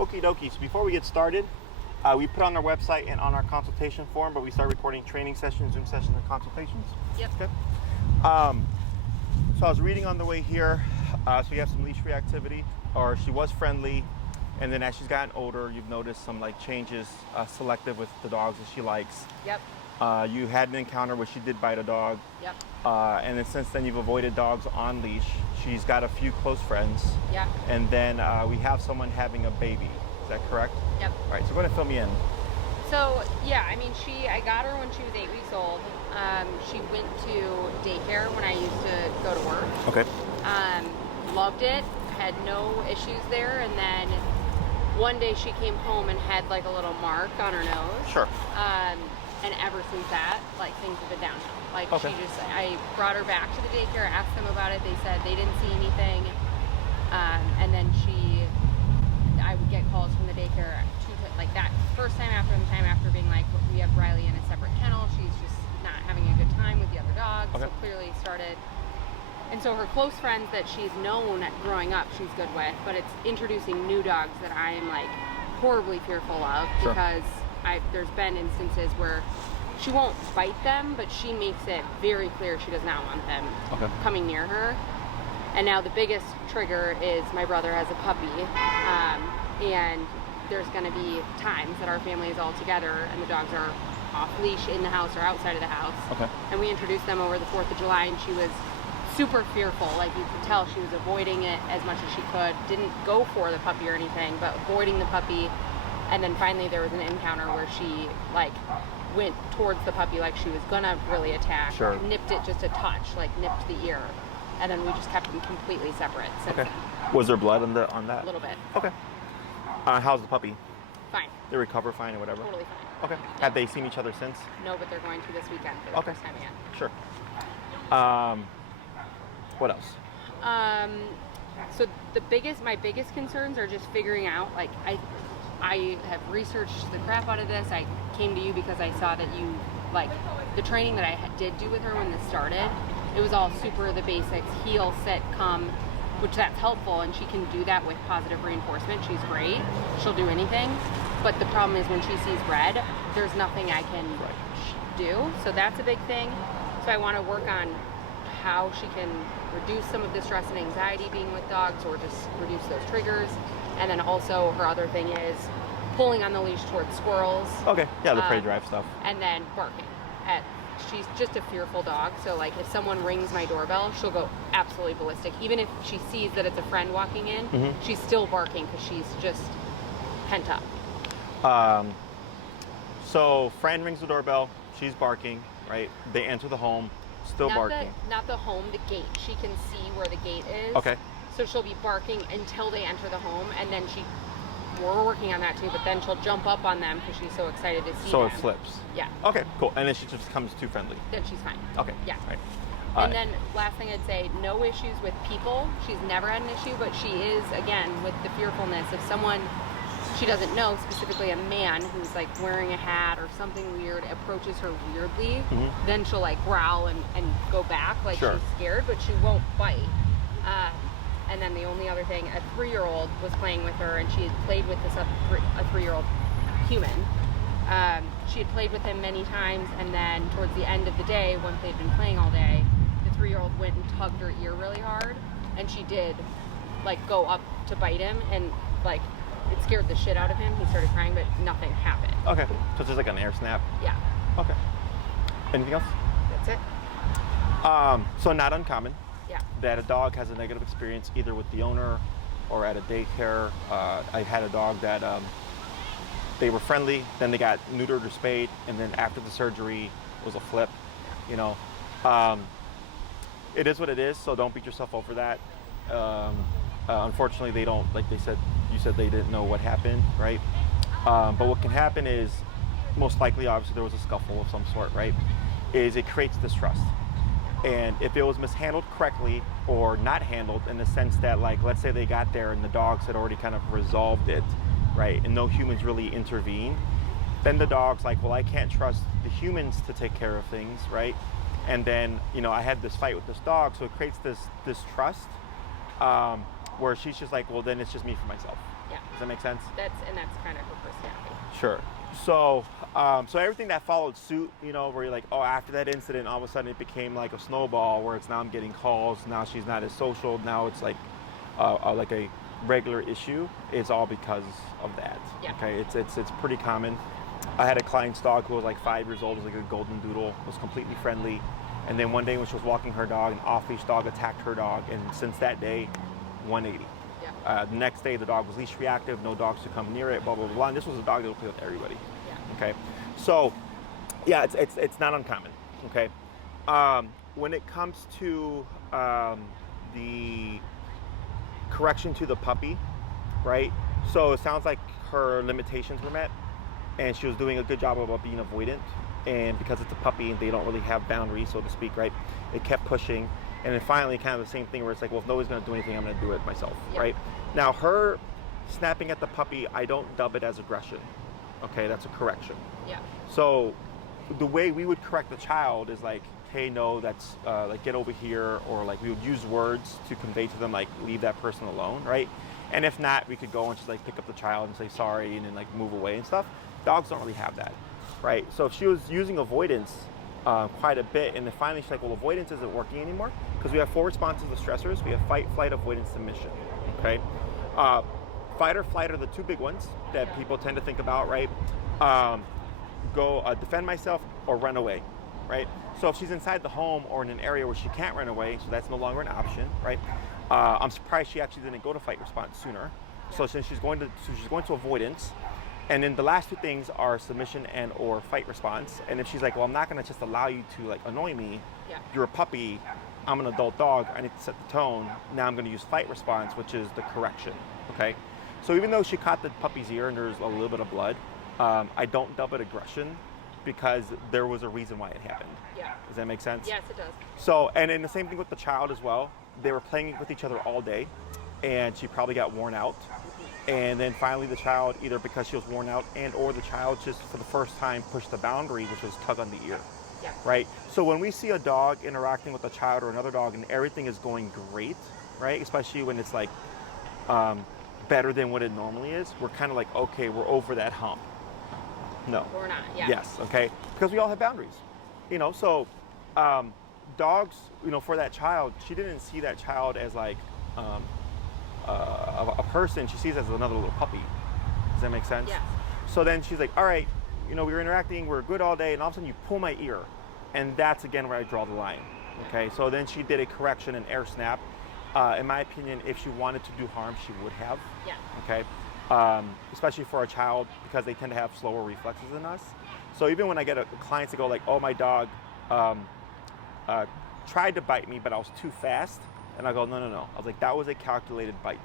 Okie dokie. So before we get started, we put on our website and on our consultation form, but we start recording training sessions, Zoom sessions, and consultations. Yep. Okay. So I was reading on the way here. So you have some leash reactivity, or she was friendly, and then as she's gotten older, you've noticed some like changes, selective with the dogs that she likes. Yep. You had an encounter where she did bite a dog. Yep. And then since then you've avoided dogs on leash. She's got a few close friends. Yep. And then we have someone having a baby. Is that correct? Yep. All right, so go ahead and fill me in. So yeah, I mean, I got her when she was 8 weeks old. She went to daycare when I used to go to work. Okay. Loved it, had no issues there, and then one day she came home and had like a little mark on her nose. Sure. And ever since that, like, things have been downhill. Like, okay. I brought her back to the daycare, asked them about it. They said they didn't see anything. And then I would get calls from the daycare like that first time after and the time after being like, we have Riley in a separate kennel. She's just not having a good time with the other dogs. Okay. So clearly started. And so her close friends that she's known growing up, she's good with, but it's introducing new dogs that I am like horribly fearful of. Sure. Because there's been instances where she won't bite them, but she makes it very clear she does not want them coming near her. And now the biggest trigger is my brother has a puppy, and there's going to be times that our family is all together and the dogs are off leash in the house or outside of the house. Okay. And we introduced them over the 4th of July, and she was super fearful. Like, you could tell she was avoiding it as much as she could. Didn't go for the puppy or anything, but avoiding the puppy. And then finally there was an encounter where she like went towards the puppy like she was gonna really attack. Sure. Nipped it just a touch, like nipped the ear. And then we just kept them completely separate since then. Was there blood on that? A little bit. Okay. How's the puppy? Fine. They recover fine or whatever? Totally fine. Okay. Yep. Have they seen each other since? No, but they're going to this weekend for the first time again. Sure. What else? So my biggest concerns are just figuring out, like, I have researched the crap out of this. I came to you because I saw that you, like, the training that I did do with her when this started, it was all super the basics, heel, sit, come, which that's helpful, and she can do that with positive reinforcement. She's great. She'll do anything. But the problem is when she sees red, there's nothing I can do. So that's a big thing. So I want to work on how she can reduce some of the stress and anxiety being with dogs, or just reduce those triggers. And then also her other thing is pulling on the leash towards squirrels. Okay, yeah, the prey drive stuff. And then barking. She's just a fearful dog, so like if someone rings my doorbell, she'll go absolutely ballistic. Even if she sees that it's a friend walking in, she's still barking because she's just pent up. So friend rings the doorbell, she's barking, right? They enter the home, still barking. Not the home, the gate. She can see where the gate is. Okay. So she'll be barking until they enter the home, and then we're working on that too, but then she'll jump up on them because she's so excited to see them. So it flips. Yeah. Okay, cool. And then she just becomes too friendly. Then she's fine. Okay. Yeah. Right. And then last thing I'd say, no issues with people. She's never had an issue, but she is, again, with the fearfulness. If someone she doesn't know, specifically a man who's like wearing a hat or something weird, approaches her weirdly, then she'll like growl and go back like she's scared, but she won't bite. And then the only other thing, a 3-year-old was playing with her, and she had played with a 3-year-old human. She had played with him many times, and then towards the end of the day, once they'd been playing all day, the 3-year-old went and tugged her ear really hard, and she did like go up to bite him, and like it scared the shit out of him. He started crying, but nothing happened. Okay, so it's just like an air snap? Yeah. Okay. Anything else? That's it. So not uncommon. Yeah. That a dog has a negative experience either with the owner or at a daycare. I had a dog that they were friendly, then they got neutered or spayed, and then after the surgery it was a flip. You know, it is what it is. So don't beat yourself up for that. Unfortunately, they don't, like you said they didn't know what happened, right? But what can happen is, most likely, obviously, there was a scuffle of some sort, right? Is it creates distrust. And if it was mishandled correctly or not handled in the sense that, like, let's say they got there and the dogs had already kind of resolved it, right? And no humans really intervene, then the dog's like, well, I can't trust the humans to take care of things, right? And then, you know, I had this fight with this dog, so it creates this trust where she's just like, well, then it's just me for myself, Yeah. Does that make sense? That's kind of her personality. Sure. So, so everything that followed suit, you know, where you're like, oh, after that incident, all of a sudden it became like a snowball, where it's now I'm getting calls. Now she's not as social. Now it's like a regular issue. It's all because of that. Yeah. Okay. It's pretty common. I had a client's dog who was like 5 years old. It was like a golden doodle. Was completely friendly. And then one day when she was walking her dog, an off-leash dog attacked her dog. And since that day, 180. Yeah. The next day, the dog was leash reactive. No dogs should come near it. Blah blah blah. And this was a dog that would play with everybody. Yeah. Okay. So, yeah, it's not uncommon. Okay. When it comes to the correction to the puppy, right? So it sounds like her limitations were met, and she was doing a good job about being avoidant. And because it's a puppy and they don't really have boundaries, so to speak, right? It kept pushing. And then finally, kind of the same thing where it's like, well, if nobody's going to do anything, I'm going to do it myself, Yeah. right? Now, her snapping at the puppy, I don't dub it as aggression. Okay, that's a correction. Yeah. So the way we would correct the child is like, hey, no, that's like, get over here, or like we would use words to convey to them, like, leave that person alone, right? And if not, we could go and just like pick up the child and say sorry and then like move away and stuff. Dogs don't really have that, right? So if she was using avoidance quite a bit, and then finally she's like, well, avoidance isn't working anymore, because we have 4 responses to stressors. We have fight, flight, avoidance, submission. Okay. Fight or flight are the 2 big ones that people tend to think about, right? Go defend myself or run away, right? So if she's inside the home or in an area where she can't run away, so that's no longer an option, right? I'm surprised she actually didn't go to fight response sooner. So since she's going to avoidance, and then the last 2 things are submission and or fight response. And if she's like, well, I'm not going to just allow you to like annoy me. Yeah. You're a puppy. I'm an adult dog. I need to set the tone. Now I'm going to use fight response, which is the correction. Okay. So even though she caught the puppy's ear and there's a little bit of blood, I don't dub it aggression, because there was a reason why it happened. Yeah. Does that make sense? Yes, it does. So, and then the same thing with the child as well. They were playing with each other all day, and she probably got worn out. And then finally the child, either because she was worn out and or the child just for the first time pushed the boundary, which was tug on the ear. Yeah. Right? So when we see a dog interacting with a child or another dog and everything is going great, right? Especially when it's like better than what it normally is, we're kind of like, okay, we're over that hump. No. Or not, yeah. Yes, okay? Because we all have boundaries. You know, so dogs, you know, for that child, she didn't see that child as like a person. She sees it as another little puppy. Does that make sense? Yes. So then she's like, all right, you know, we were interacting, we were good all day, and all of a sudden you pull my ear. And that's again where I draw the line. Okay, so then she did a correction, an air snap. In my opinion, if she wanted to do harm, she would have. Yeah. Okay, especially for a child, because they tend to have slower reflexes than us. So even when I get clients that go like, oh, my dog tried to bite me, but I was too fast, and I go, no. I was like, that was a calculated bite.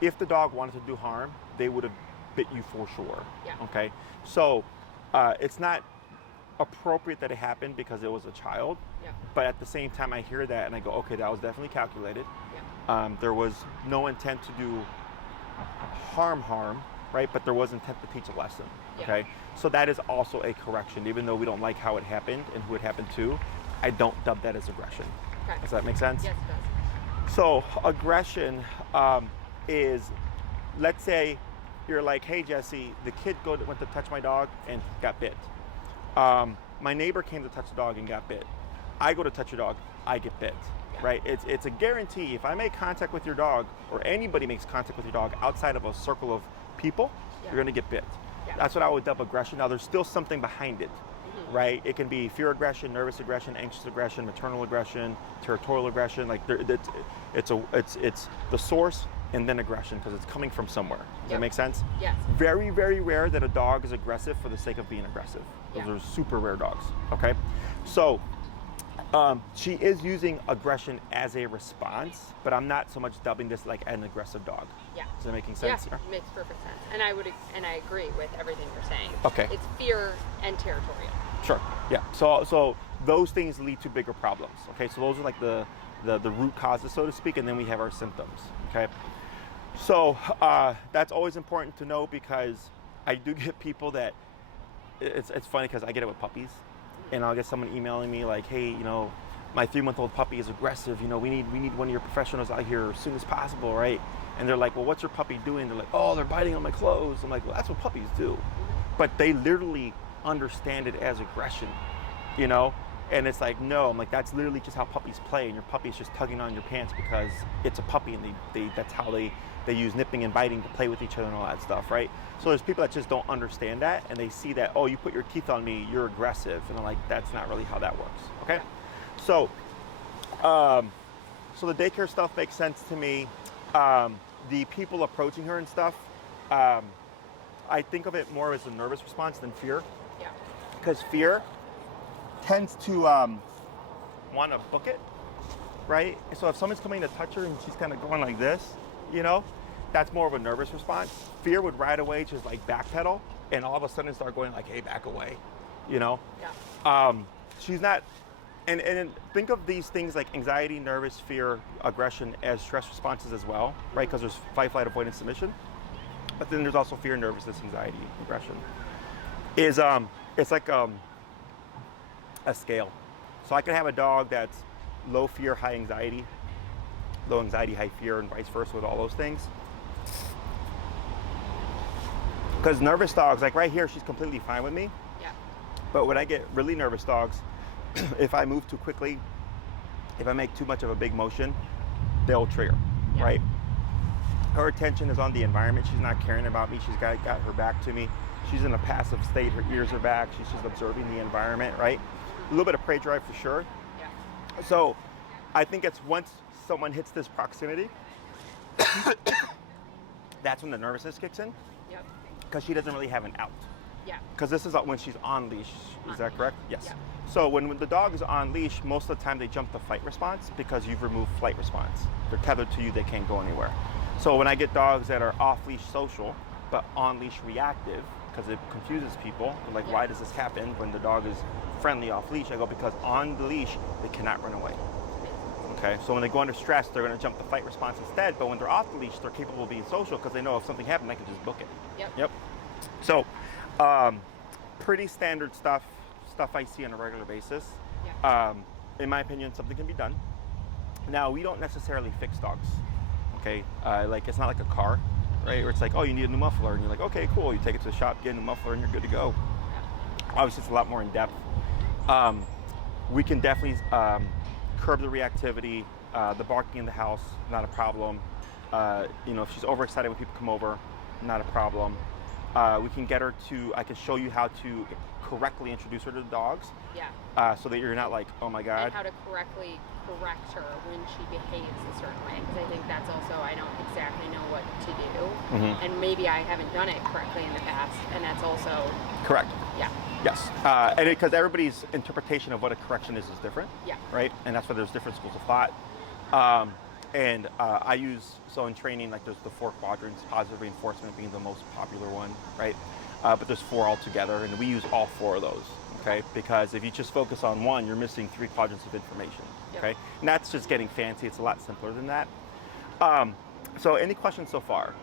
If the dog wanted to do harm, they would have bit you for sure. Yeah. Okay, so it's not appropriate that it happened because it was a child. Yeah. But at the same time, I hear that and I go, okay, that was definitely calculated. Yeah. There was no intent to do harm, right? But there was intent to teach a lesson. Yeah. Okay, so that is also a correction. Even though we don't like how it happened and who it happened to, I don't dub that as aggression. Okay. Does that make sense? Yes, it does. So aggression is, let's say you're like, hey Jesse, the kid went to touch my dog and got bit. My neighbor came to touch the dog and got bit. I go to touch your dog, I get bit. Yeah. Right? It's a guarantee. If I make contact with your dog, or anybody makes contact with your dog outside of a circle of people, Yeah. you're gonna get bit. Yeah. That's what I would dub aggression. Now there's still something behind it. Mm-hmm. Right? It can be fear aggression, nervous aggression, anxious aggression, maternal aggression, territorial aggression. Like it's the source and then aggression, because it's coming from somewhere. Does Yep. that make sense? Yes. Very, very rare that a dog is aggressive for the sake of being aggressive. Those Yeah. are super rare dogs. Okay, so she is using aggression as a response, but I'm not so much dubbing this like an aggressive dog. Yeah. Is that making sense? Yeah, it makes perfect sense. And I agree with everything you're saying. Okay. It's fear and territorial. Sure. Yeah. So those things lead to bigger problems. Okay. So those are like the root causes, so to speak, and then we have our symptoms. Okay. So that's always important to know, because I do get people that it's funny because I get it with puppies, and I'll get someone emailing me like, hey, you know, my 3-month-old puppy is aggressive. You know, we need one of your professionals out here as soon as possible, right? And they're like, well, what's your puppy doing? They're like, oh, they're biting on my clothes. I'm like, well, that's what puppies do. But they literally understand it as aggression, you know? And it's like, no, I'm like, that's literally just how puppies play, and your puppy's just tugging on your pants because it's a puppy, and that's how they use nipping and biting to play with each other and all that stuff, right? So there's people that just don't understand that, and they see that, oh, you put your teeth on me, you're aggressive. And I'm like, that's not really how that works, okay? So, so the daycare stuff makes sense to me. The people approaching her and stuff, I think of it more as a nervous response than fear. Yeah. Because fear tends to want to book it, right? So if someone's coming to touch her and she's kind of going like this, you know, that's more of a nervous response. Fear would right away just like backpedal and all of a sudden start going like, hey, back away, you know? Yeah. She's not, and think of these things like anxiety, nervous, fear, aggression as stress responses as well, right? Because there's fight, flight, avoidance, submission. But then there's also fear, nervousness, anxiety, aggression. It's like a scale. So I could have a dog that's low fear, high anxiety, low anxiety, high fear, and vice versa with all those things. Because nervous dogs, like right here, she's completely fine with me. Yeah. But when I get really nervous dogs, if I move too quickly, if I make too much of a big motion, they'll trigger, Yeah. right? Her attention is on the environment. She's not caring about me. She's got her back to me. She's in a passive state. Her ears are back. She's just observing the environment, right? A little bit of prey drive for sure. Yeah. So I think it's once someone hits this proximity, that's when the nervousness kicks in, Yep. because she doesn't really have an out. Yeah. Because this is when she's on leash. Is that correct? Yes. Yeah. So when the dog is on leash, most of the time they jump the fight response because you've removed flight response. They're tethered to you, they can't go anywhere. So when I get dogs that are off leash social, but on leash reactive, because it confuses people, they're like, Yeah. why does this happen when the dog is friendly off leash? I go, because on the leash, they cannot run away. Okay, so when they go under stress, they're going to jump the fight response instead, but when they're off the leash, they're capable of being social because they know if something happened, they can just book it. Yep. So, pretty standard stuff I see on a regular basis. Yeah. In my opinion, something can be done. Now, we don't necessarily fix dogs, okay? Like, it's not like a car, right? Where it's like, oh, you need a new muffler, and you're like, okay, cool. You take it to the shop, get a new muffler, and you're good to go. Obviously, it's a lot more in depth. We can definitely curb the reactivity, the barking in the house, not a problem. You know, if she's overexcited when people come over, not a problem. We can get her to, I can show you how to correctly introduce her to the dogs. Yeah. So that you're not like, oh my God. And how to correctly correct her when she behaves a certain way, because I think that's also, I don't exactly know what to do, and maybe I haven't done it correctly in the past, and that's also Correct. Yeah. Yes. And because everybody's interpretation of what a correction is different. Yeah. Right? And that's why there's different schools of thought. And I use, so in training, like there's the 4 quadrants, positive reinforcement being the most popular one, right? But there's 4 altogether, and we use all 4 of those, okay? Because if you just focus on one, you're missing 3 quadrants of information, Yep. okay? And that's just getting fancy. It's a lot simpler than that. So any questions so far?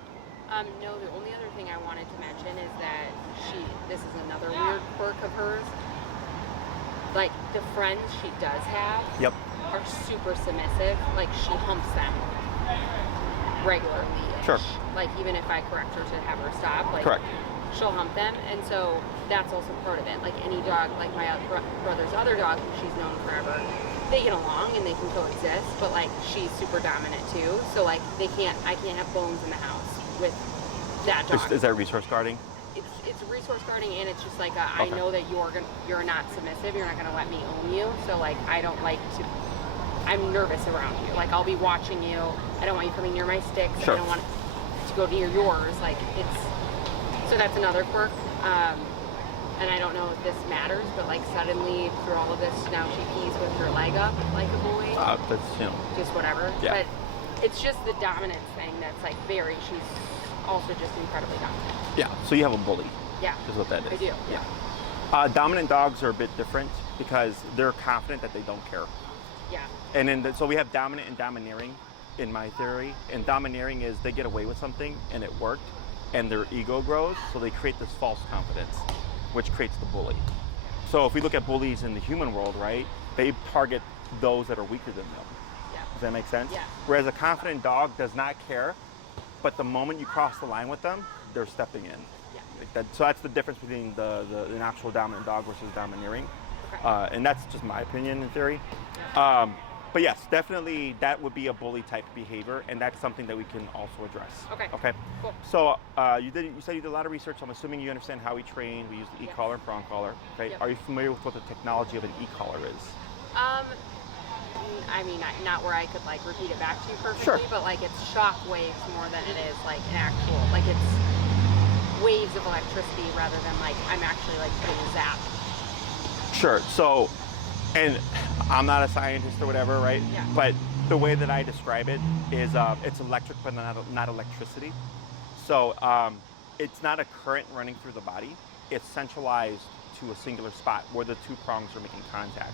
No, the only other thing I wanted to mention is that this is another weird quirk of hers. Like, the friends she does have Yep. are super submissive. Like, she humps them regularly. Sure. Like, even if I correct her to have her stop, like, Correct. she'll hump them. And so that's also part of it. Like, any dog, like my brother's other dog, who she's known forever, they get along and they can coexist, but like, she's super dominant too. So like, I can't have Bones in the house with that dog. Is that resource guarding? It's resource guarding, and it's just like I Okay. know that you're not submissive. You're not gonna let me own you. So like, I don't like to. I'm nervous around you. Like, I'll be watching you. I don't want you coming near my sticks. Sure. I don't want to go near yours. Like, so that's another quirk. And I don't know if this matters, but like, suddenly through all of this, now she pees with her leg up like a boy. That's, Just whatever. Yeah. But it's just the dominance thing that's like she's also just incredibly dominant. yeah. So you have a bully, Yeah. is what that is. I do. Yeah. Dominant dogs are a bit different because they're confident that they don't care. Yeah. And then, so we have dominant and domineering in my theory. And domineering is they get away with something and it worked, and their ego grows, so they create this false confidence, which creates the bully. So if we look at bullies in the human world, right, they target those that are weaker than them. Yeah. Does that make sense? Yeah. Whereas a confident dog does not care, but the moment you cross the line with them, they're stepping in. Yeah. Like that, so that's the difference between the natural dominant dog versus domineering. Okay. And that's just my opinion in theory. But yes, definitely that would be a bully type behavior, and that's something that we can also address. Okay. Okay. Cool. So you said you did a lot of research. I'm assuming you understand how we train. We use the e-collar and prong collar. Okay. Yep. Are you familiar with what the technology of an e-collar is? I mean, not where I could like repeat it back to you perfectly, Sure. but like it's shock waves more than it is like an actual, like it's waves of electricity rather than like I'm actually like putting a zap. Sure. So, and I'm not a scientist or whatever, right? Yeah. But the way that I describe it is it's electric, but not electricity. So it's not a current running through the body. It's centralized to a singular spot where the two prongs are making contact.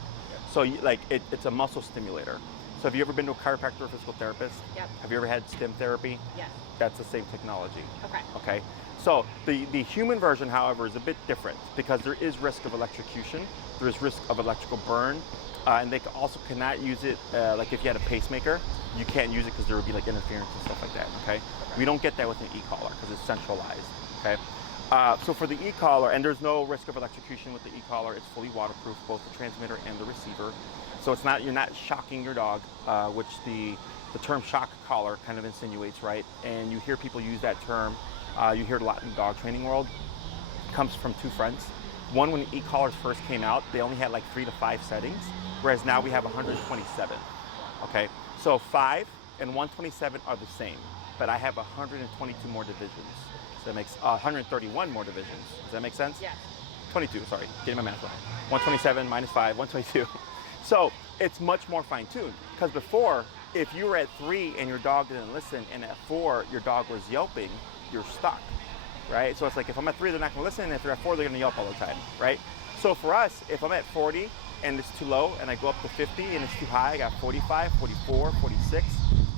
So it's a muscle stimulator. So have you ever been to a chiropractor or physical therapist? Yep. Have you ever had stim therapy? Yes. That's the same technology. Okay. Okay. So the human version, however, is a bit different because there is risk of electrocution. There is risk of electrical burn. And they also cannot use it, like if you had a pacemaker, you can't use it because there would be like interference and stuff like that, okay? We don't get that with an e-collar because it's centralized, okay? So for the e-collar, and there's no risk of electrocution with the e-collar, it's fully waterproof, both the transmitter and the receiver. So you're not shocking your dog, which the term shock collar kind of insinuates, right? And you hear people use that term, you hear it a lot in the dog training world. It comes from two friends. One, when the e-collars first came out, they only had like 3 to 5 settings, whereas now we have 127, okay? So 5 and 127 are the same, but I have 122 more divisions. So that makes 131 more divisions. Does that make sense? Yeah. 22, sorry, getting my math wrong. 127 minus 5, 122. So it's much more fine-tuned, because before, if you were at 3 and your dog didn't listen, and at 4 your dog was yelping, you're stuck, right? So it's like if I'm at 3, they're not gonna listen, and if they're at 4, they're gonna yelp all the time, right? So for us, if I'm at 40 and it's too low, and I go up to 50 and it's too high, I got 45, 44, 46,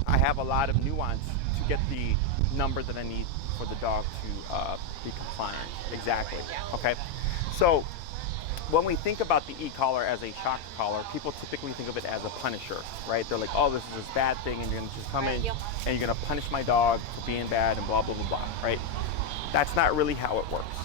I have a lot of nuance to get the number that I need for the dog to be compliant. Exactly. Okay. So when we think about the e-collar as a shock collar, people typically think of it as a punisher, right? They're like, oh, this is this bad thing, and you're gonna just come in and you're gonna punish my dog for being bad and blah, blah, blah, blah, right? That's not really how it works.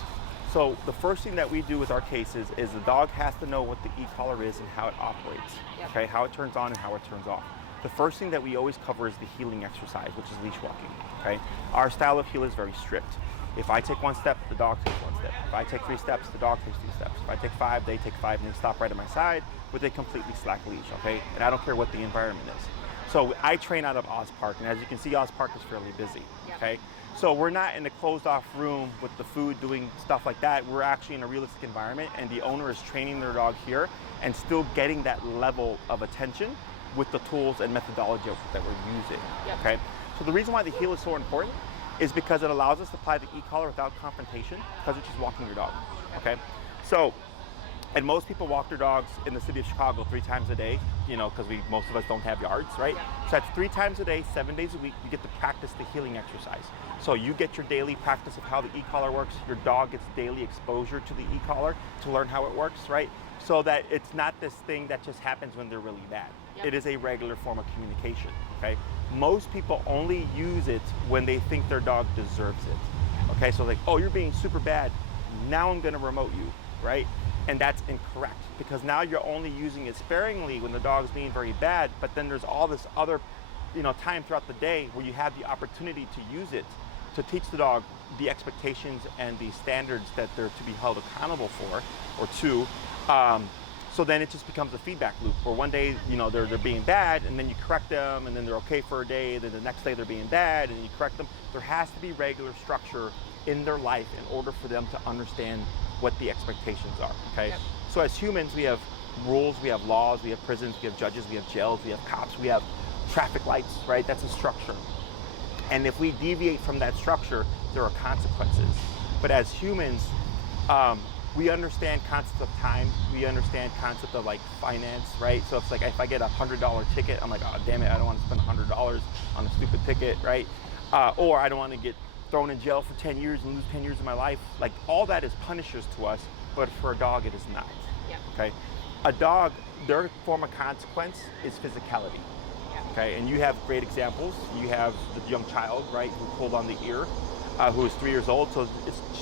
So the first thing that we do with our cases is the dog has to know what the e-collar is and how it operates, okay? How it turns on and how it turns off. The first thing that we always cover is the heeling exercise, which is leash walking, okay? Our style of heel is very strict. If I take 1 step, the dog takes 1 step. If I take 3 steps, the dog takes 3 steps. If I take 5, they take 5, and they stop right at my side with a completely slack leash, okay? And I don't care what the environment is. So I train out of Oz Park, and as you can see, Oz Park is fairly busy, okay? So we're not in a closed off room with the food doing stuff like that. We're actually in a realistic environment, and the owner is training their dog here and still getting that level of attention with the tools and methodology that we're using, okay? So the reason why the heel is so important is because it allows us to apply the e-collar without confrontation, because you're just walking your dog, okay? So, and most people walk their dogs in the city of Chicago 3 times a day, you know, because most of us don't have yards, right? So that's 3 times a day, 7 days a week, you get to practice the heeling exercise. So you get your daily practice of how the e-collar works, your dog gets daily exposure to the e-collar to learn how it works, right? So that it's not this thing that just happens when they're really bad. It is a regular form of communication, okay? Most people only use it when they think their dog deserves it, okay? So like, oh, you're being super bad, now I'm gonna remote you, right? And that's incorrect, because now you're only using it sparingly when the dog's being very bad, but then there's all this other, you know, time throughout the day where you have the opportunity to use it to teach the dog the expectations and the standards that they're to be held accountable for, or to. So then it just becomes a feedback loop where one day, you know, they're being bad, and then you correct them, and then they're okay for a day, then the next day they're being bad, and you correct them. There has to be regular structure in their life in order for them to understand what the expectations are, okay? So as humans, we have rules, we have laws, we have prisons, we have judges, we have jails, we have cops, we have traffic lights, right? That's a structure. And if we deviate from that structure, there are consequences. But as humans, we understand concepts of time. We understand concept of like finance, right? So it's like if I get $100 ticket, I'm like, oh damn it, I don't want to spend $100 on a stupid ticket, right? Or I don't want to get thrown in jail for 10 years and lose 10 years of my life. Like all that is punishers to us, but for a dog it is not. Okay. A dog, their form of consequence is physicality. Yeah. Okay, and you have great examples. You have the young child, right, who pulled on the ear, who is 3 years old. So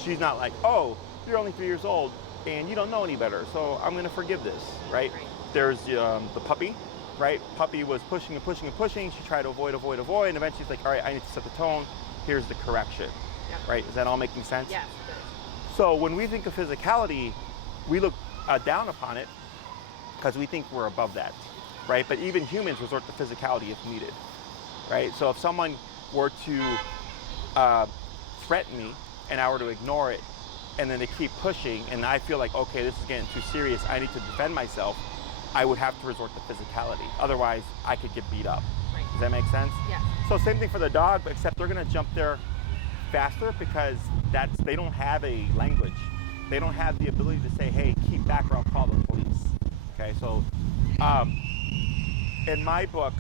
she's not like, oh, you're only 3 years old and you don't know any better, so I'm gonna forgive this, right? There's the puppy, right? Puppy was pushing and pushing and pushing. She tried to avoid, and eventually she's like, all right, I need to set the tone. Here's the correction, right? Is that all making sense? Yes. So when we think of physicality, we look down upon it because we think we're above that, right? But even humans resort to physicality if needed, right? So if someone were to threaten me and I were to ignore it, and then they keep pushing, and I feel like, okay, this is getting too serious, I need to defend myself, I would have to resort to physicality. Otherwise, I could get beat up. Right. Does that make sense? Yeah. So same thing for the dog, except they're gonna jump there faster because they don't have a language. They don't have the ability to say, hey, keep back or I'll call the police. Okay, so in my book,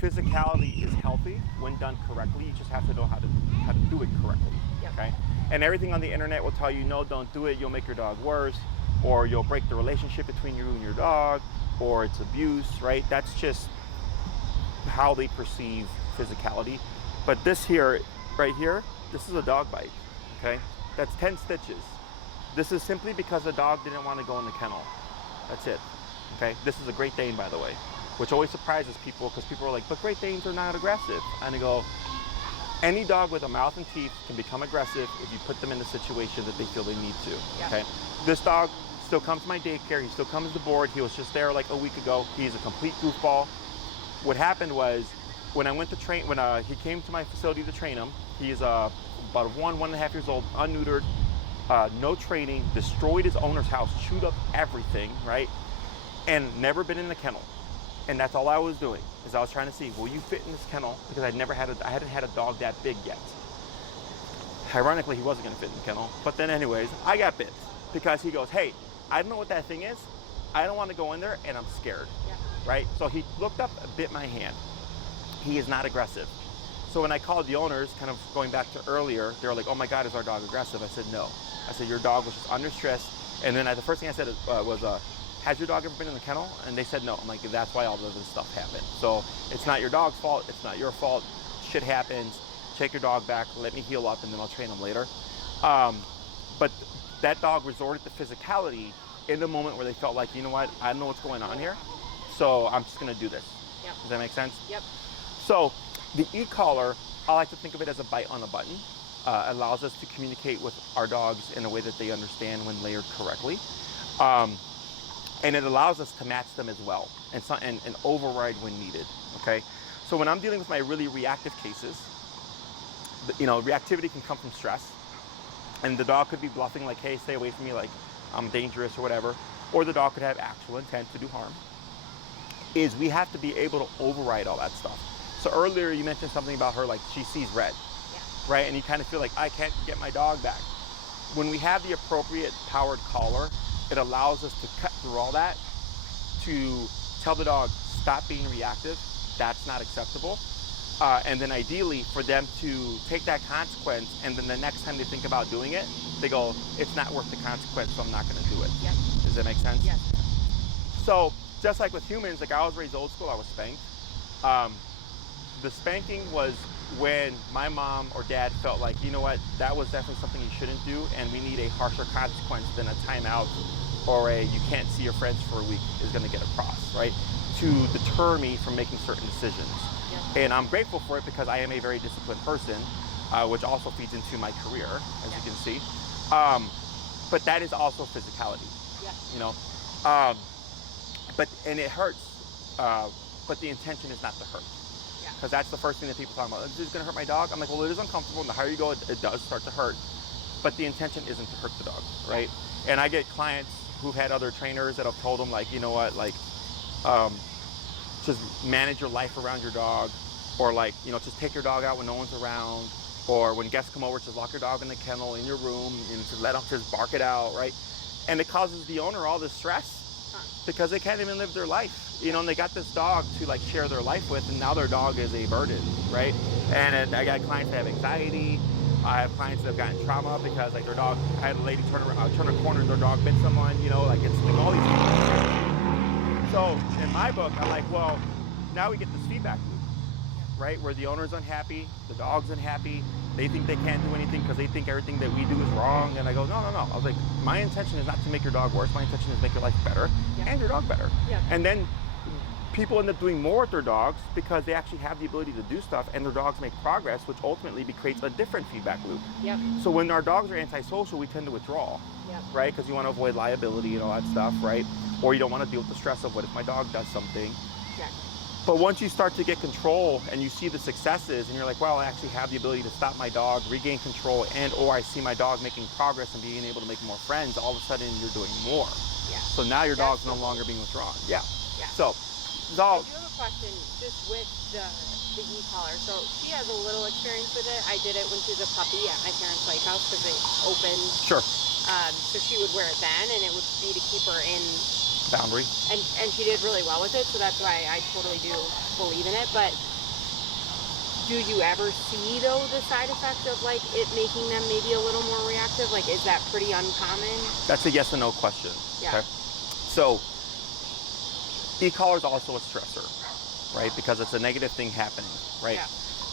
physicality is healthy when done correctly. You just have to know how to do it correctly. Yep. Okay, and everything on the internet will tell you, no, don't do it. You'll make your dog worse, or you'll break the relationship between you and your dog, or it's abuse, right? That's just how they perceive physicality. But this here, right here, this is a dog bite. Okay, that's 10 stitches. This is simply because the dog didn't want to go in the kennel. That's it. Okay, this is a Great Dane, by the way, which always surprises people because people are like, but Great Danes are not aggressive. And I go, any dog with a mouth and teeth can become aggressive if you put them in a situation that they feel they need to. Yeah. Okay, this dog still comes to my daycare. He still comes to board. He was just there like a week ago. He's a complete goofball. What happened was when I went to train, when he came to my facility to train him, he's about 1.5 years old, unneutered, no training, destroyed his owner's house, chewed up everything, right? And never been in the kennel. And that's all I was doing, is I was trying to see, will you fit in this kennel? Because I hadn't had a dog that big yet. Ironically, he wasn't gonna fit in the kennel. But then anyways, I got bit because he goes, hey, I don't know what that thing is. I don't want to go in there and I'm scared, right? So he looked up, bit my hand. He is not aggressive. So when I called the owners, kind of going back to earlier, they were like, oh my God, is our dog aggressive? I said, no. I said, your dog was just under stress. And then the first thing I said was, has your dog ever been in the kennel? And they said no. I'm like, that's why all of this stuff happened. So it's not your dog's fault. It's not your fault. Shit happens. Take your dog back. Let me heal up and then I'll train him later. But that dog resorted to physicality in the moment where they felt like, you know what? I don't know what's going on here. So I'm just going to do this. Yep. Does that make sense? Yep. So the e-collar, I like to think of it as a bite on a button. Allows us to communicate with our dogs in a way that they understand when layered correctly. And it allows us to match them as well and override when needed, okay? So when I'm dealing with my really reactive cases, reactivity can come from stress. And the dog could be bluffing like, hey, stay away from me, like I'm dangerous or whatever. Or the dog could have actual intent to do harm. Is we have to be able to override all that stuff. So earlier you mentioned something about her, like she sees red, right? And you kind of feel like, I can't get my dog back. When we have the appropriate powered collar, it allows us to cut through all that, to tell the dog, stop being reactive, that's not acceptable. And then ideally for them to take that consequence, and then the next time they think about doing it, they go, it's not worth the consequence, so I'm not gonna do it. Yep. Does that make sense? Yes. So just like with humans, like I was raised old school, I was spanked. The spanking was when my mom or dad felt like, you know what, that was definitely something you shouldn't do, and we need a harsher consequence than a timeout or a you can't see your friends for a week is going to get across, right? To deter me from making certain decisions. Yeah. And I'm grateful for it because I am a very disciplined person, which also feeds into my career, as you can see. But that is also physicality, and it hurts, but the intention is not to hurt. Because that's the first thing that people talk about. Is this going to hurt my dog? I'm like, well, it is uncomfortable, and the higher you go, it does start to hurt. But the intention isn't to hurt the dog, right? And I get clients who've had other trainers that have told them, like, you know what, like, just manage your life around your dog, or like, just take your dog out when no one's around, or when guests come over, just lock your dog in the kennel in your room, and just let them just bark it out, right? And it causes the owner all this stress because they can't even live their life. And they got this dog to like share their life with, and now their dog is a burden, right? And I got clients that have anxiety, I have clients that have gotten trauma because like their dog, I had a lady turn a corner and their dog bit someone, you know, like it's like all these things. So in my book, I'm like, well, now we get this feedback loop, right? Where the owner's unhappy, the dog's unhappy, they think they can't do anything because they think everything that we do is wrong. And I go, no. I was like, my intention is not to make your dog worse. My intention is to make your life better and your dog better. Yeah. And then people end up doing more with their dogs because they actually have the ability to do stuff and their dogs make progress, which ultimately creates a different feedback loop. Yep. So when our dogs are antisocial, we tend to withdraw, right? Because you want to avoid liability and all that stuff, right? Or you don't want to deal with the stress of what if my dog does something. Yeah. But once you start to get control and you see the successes and you're like, well, I actually have the ability to stop my dog, regain control, and or I see my dog making progress and being able to make more friends, all of a sudden you're doing more. Yeah. So now your dog's no longer being withdrawn. Yeah. So it's all... I do have a question just with the e-collar. So she has a little experience with it. I did it when she was a puppy at my parents' lake house because they opened. Sure. So she would wear it then, and it would be to keep her in boundary. And she did really well with it, so that's why I totally do believe in it. But do you ever see though the side effects of like it making them maybe a little more reactive? Like, is that pretty uncommon? That's a yes or no question. Yeah. Okay? So e-collar is also a stressor, right? Because it's a negative thing happening, right? Yeah.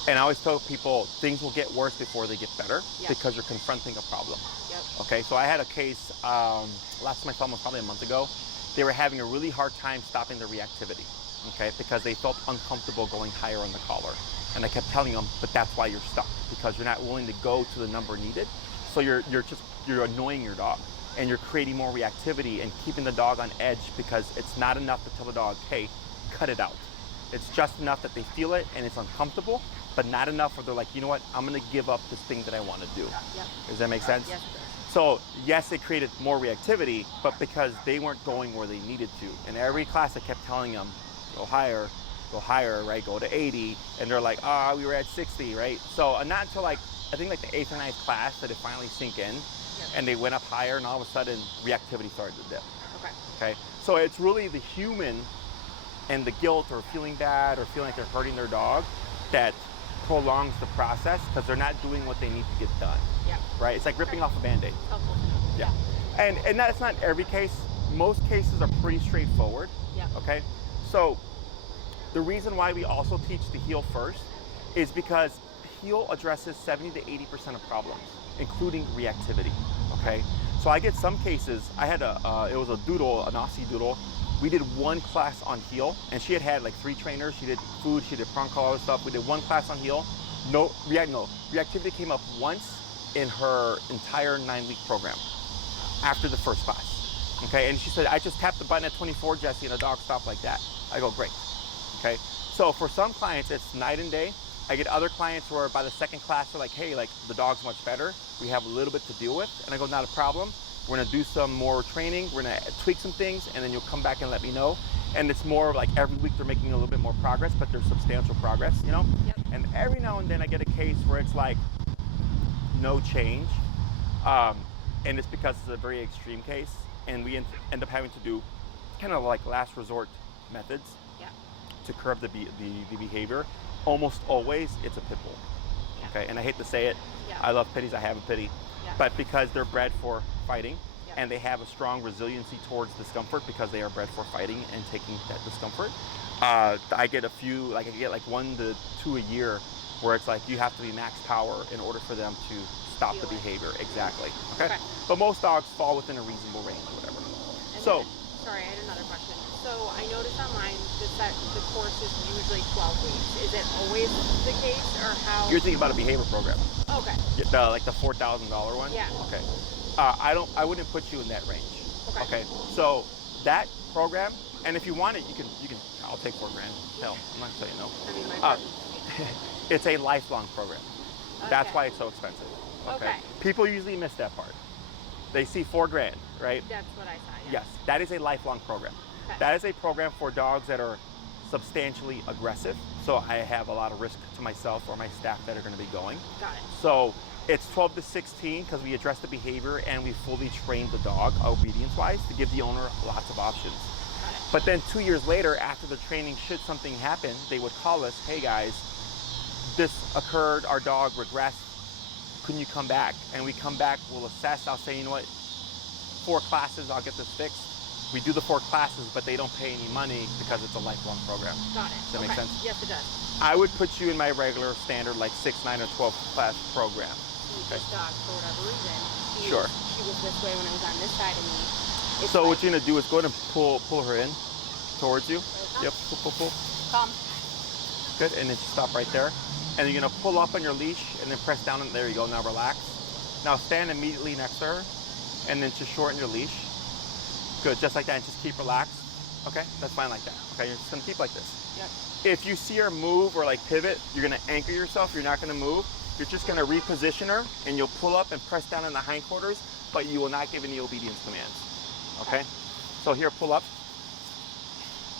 And I always tell people things will get worse before they get better because you're confronting a problem. Yep. Okay, so I had a case, last time I saw them was probably a month ago. They were having a really hard time stopping their reactivity, okay? Because they felt uncomfortable going higher on the collar. And I kept telling them, but that's why you're stuck, because you're not willing to go to the number needed. So you're annoying your dog and you're creating more reactivity and keeping the dog on edge because it's not enough to tell the dog, hey, cut it out. It's just enough that they feel it and it's uncomfortable, but not enough where they're like, you know what, I'm gonna give up this thing that I wanna do. Yep. Does that make sense? Yes, it does. So yes, it created more reactivity, but because they weren't going where they needed to. In every class I kept telling them, go higher, right? Go to 80. And they're like, we were at 60, right? So not until like, I think like the 8th or 9th class that it finally sink in and they went up higher and all of a sudden reactivity started to dip. Okay. So it's really the human and the guilt or feeling bad or feeling like they're hurting their dog that prolongs the process because they're not doing what they need to get done. Yeah. Right? It's like ripping off a Band-Aid. Helpful. Yeah. And that's not every case. Most cases are pretty straightforward. Yeah. Okay. So the reason why we also teach to heal first is because heal addresses 70 to 80% of problems, including reactivity. Okay. So I get some cases. I had it was a doodle, an Aussie doodle. We did one class on heal, and she had like 3 trainers. She did food, she did prong collar stuff. We did one class on heal. No reactivity came up once in her entire 9-week program after the first class. Okay, and she said, I just tapped the button at 24, Jesse, and the dog stopped like that. I go, great. Okay, so for some clients, it's night and day. I get other clients where by the 2nd class, they're like, hey, like the dog's much better. We have a little bit to deal with. And I go, not a problem. We're gonna do some more training. We're gonna tweak some things, and then you'll come back and let me know. And it's more like every week they're making a little bit more progress, but there's substantial progress, you know? Yep. And every now and then I get a case where it's like no change. And it's because it's a very extreme case, and we end up having to do kind of like last resort methods to curb the behavior. Almost always it's a pit bull. Okay, and I hate to say it, I love pitties, I have a pitty, but because they're bred for fighting and they have a strong resiliency towards discomfort because they are bred for fighting and taking that discomfort, I get a few, like I get like 1 to 2 a year where it's like you have to be max power in order for them to stop the behavior. Exactly. Okay? But most dogs fall within a reasonable range or whatever. And So, sorry, I had another question. So I noticed online that the course is usually 12 weeks. Is it always the case, or how? you're thinking about a behavior program. Okay. Like the $4,000 one? Yeah. Okay. I wouldn't put you in that range. Okay. So that program, and if you want it, you can. I'll take $4,000. Hell, I'm not saying no. I mean, my It's a lifelong program. That's why it's so expensive. Okay. People usually miss that part. They see $4,000, right? That's what I saw. Yes, that is a lifelong program. Okay. That is a program for dogs that are substantially aggressive. So I have a lot of risk to myself or my staff that are going to be going. Got it. So it's 12 to 16 because we address the behavior and we fully train the dog obedience-wise to give the owner lots of options. Got it. But then 2 years later, after the training, should something happen, they would call us, hey guys, this occurred, our dog regressed, couldn't you come back? And we come back, we'll assess, I'll say, you know what, 4 classes, I'll get this fixed. We do the 4 classes, but they don't pay any money because it's a lifelong program. Got it. Does that make sense? Yes, it does. I would put you in my regular standard, like 6, 9, or 12 class program. This dog, for whatever reason, she was this way when I was on this side of me. It's So like, what you're gonna do is go ahead and pull her in towards you. Yep, pull. come. Good, and then stop right there. And you're gonna pull up on your leash and then press down, and there you go, now relax. Now stand immediately next to her, and then just shorten your leash. Good, just like that, and just keep relaxed. Okay, that's fine like that. Okay, you're just gonna keep like this. Yep. If you see her move or like pivot, you're gonna anchor yourself, you're not gonna move. You're just gonna reposition her, and you'll pull up and press down in the hindquarters, but you will not give any obedience commands. Okay? So here, pull up,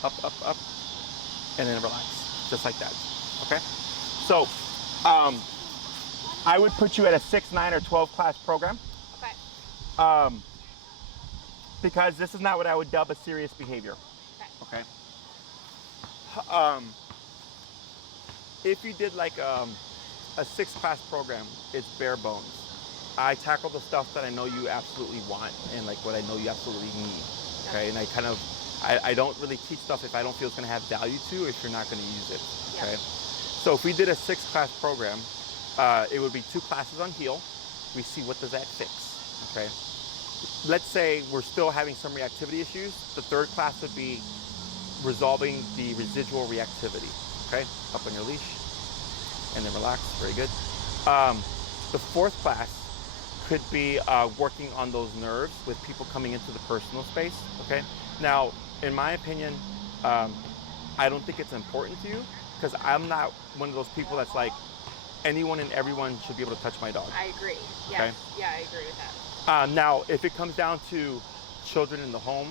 up, and then relax, just like that. Okay? So, I would put you at a 6, 9, or 12 class program. Okay. Because this is not what I would dub a serious behavior. Okay. Okay? If you did like a 6 class program, it's bare bones. I tackle the stuff that I know you absolutely want and like what I know you absolutely need. Okay, and I don't really teach stuff if I don't feel it's gonna have value to, if you're not gonna use it. Okay, so if we did a 6 class program, it would be 2 classes on heel. We see what does that fix. Okay, let's say we're still having some reactivity issues. The 3rd class would be resolving the residual reactivity. Okay, up on your leash. And then relax, very good. The 4th class could be working on those nerves with people coming into the personal space, okay? Now, in my opinion, I don't think it's important to you because I'm not one of those people that's like, anyone and everyone should be able to touch my dog. I agree, yes. Okay? Yeah, I agree with that. Now, if it comes down to children in the home,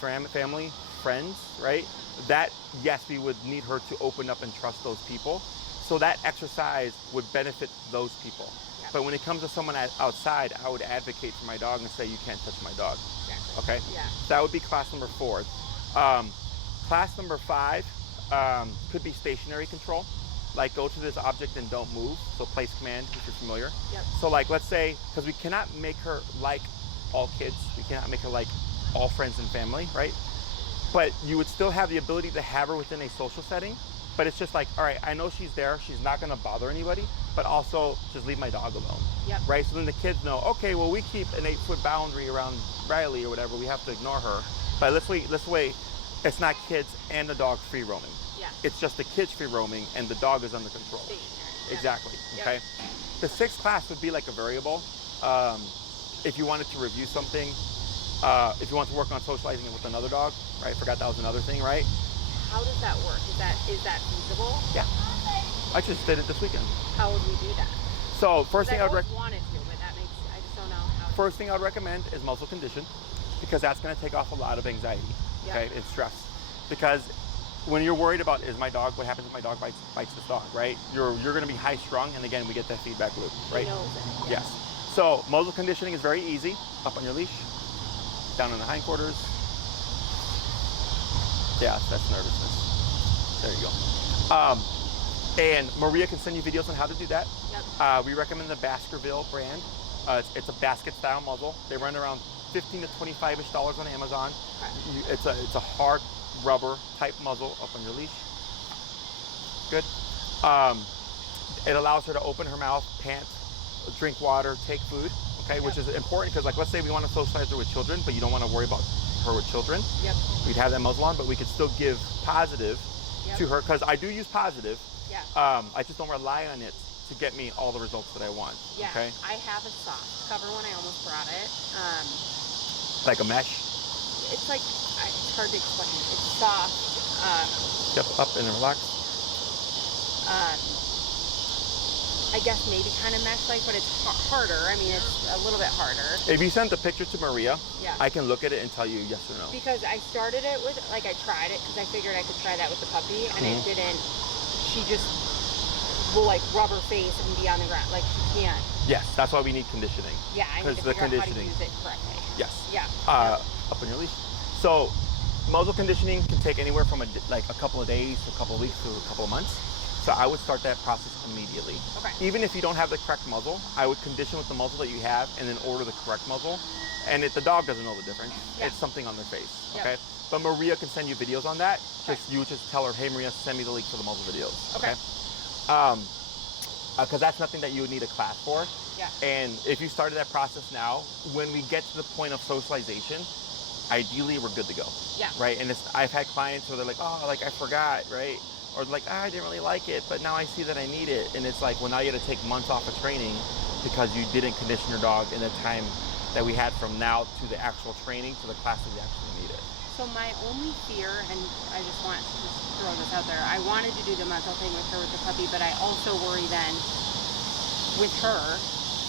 family, friends, right? That, yes, we would need her to open up and trust those people. So that exercise would benefit those people. Yeah. But when it comes to someone outside, I would advocate for my dog and say, you can't touch my dog. Exactly. Okay? Yeah. So that would be class number 4. Class number 5 could be stationary control. Like go to this object and don't move. So place command, if you're familiar. Yep. So like, let's say, because we cannot make her like all kids. We cannot make her like all friends and family, right? But you would still have the ability to have her within a social setting. But it's just like, all right, I know she's there. She's not going to bother anybody, but also just leave my dog alone. Yep. Right? So then the kids know, okay, well, we keep an 8-foot boundary around Riley or whatever. We have to ignore her. But this way, it's not kids and the dog free roaming. Yeah. It's just the kids free roaming and the dog is under control. Yep. Exactly. Yep. Okay. The 6th class would be like a variable. If you wanted to review something, if you want to work on socializing it with another dog, right? Forgot that was another thing, right? How does that work? Is that feasible? Yeah. I just did it this weekend. How would we do that? So first thing I would wanted to, but I just don't know how. First thing I would recommend is muzzle condition, because that's going to take off a lot of anxiety, okay, and stress. Because when you're worried about what happens if my dog bites this dog, right? You're going to be high strung, and again we get that feedback loop, right? He knows it. Yes. So muzzle conditioning is very easy. Up on your leash, down in the hindquarters. Yeah, that's nervousness. There you go. And Maria can send you videos on how to do that. Yep. We recommend the Baskerville brand. It's a basket style muzzle. They run around $15 to $25-ish on Amazon. Okay. It's a hard rubber type muzzle up on your leash. Good. It allows her to open her mouth, pant, drink water, take food. Okay, which is important because, like, let's say we want to socialize her with children, but you don't want to worry about her with children. Yep. We'd have that muzzle on, but we could still give positive to her because I do use positive. Yeah. I just don't rely on it to get me all the results that I want. Yeah. Okay. I have a soft cover one. I almost brought it. Like a mesh. It's like it's hard to explain. It's soft. Step up and relax. I guess maybe kind of mesh-like, but it's harder. I mean, it's a little bit harder. If you send the picture to Maria, yeah, I can look at it and tell you yes or no. Because I started it with, like, I tried it because I figured I could try that with the puppy, and it didn't. She just will, like, rub her face and be on the ground. Like, she can't. Yes, that's why we need conditioning. Yeah, I need to figure out how to use it correctly. Yes. Yeah. Up on your leash. So, muzzle conditioning can take anywhere from a couple of days to a couple of weeks to a couple of months. So I would start that process immediately. Okay. Even if you don't have the correct muzzle, I would condition with the muzzle that you have and then order the correct muzzle. And the dog doesn't know the difference. Yeah. It's something on their face, Yep. okay? But Maria can send you videos on that. Okay. You just tell her, hey Maria, send me the link for the muzzle videos, Okay. Because that's nothing that you would need a class for. Yeah. And if you started that process now, when we get to the point of socialization, ideally we're good to go. Yeah. Right. And I've had clients where they're like, oh, like I forgot, right? Or like, I didn't really like it, but now I see that I need it. And it's like, well, now you got to take months off of training because you didn't condition your dog in the time that we had from now to the actual training to the class that you actually needed. So my only fear, and I just want to throw this out there, I wanted to do the muzzle thing with her with the puppy, but I also worry then with her,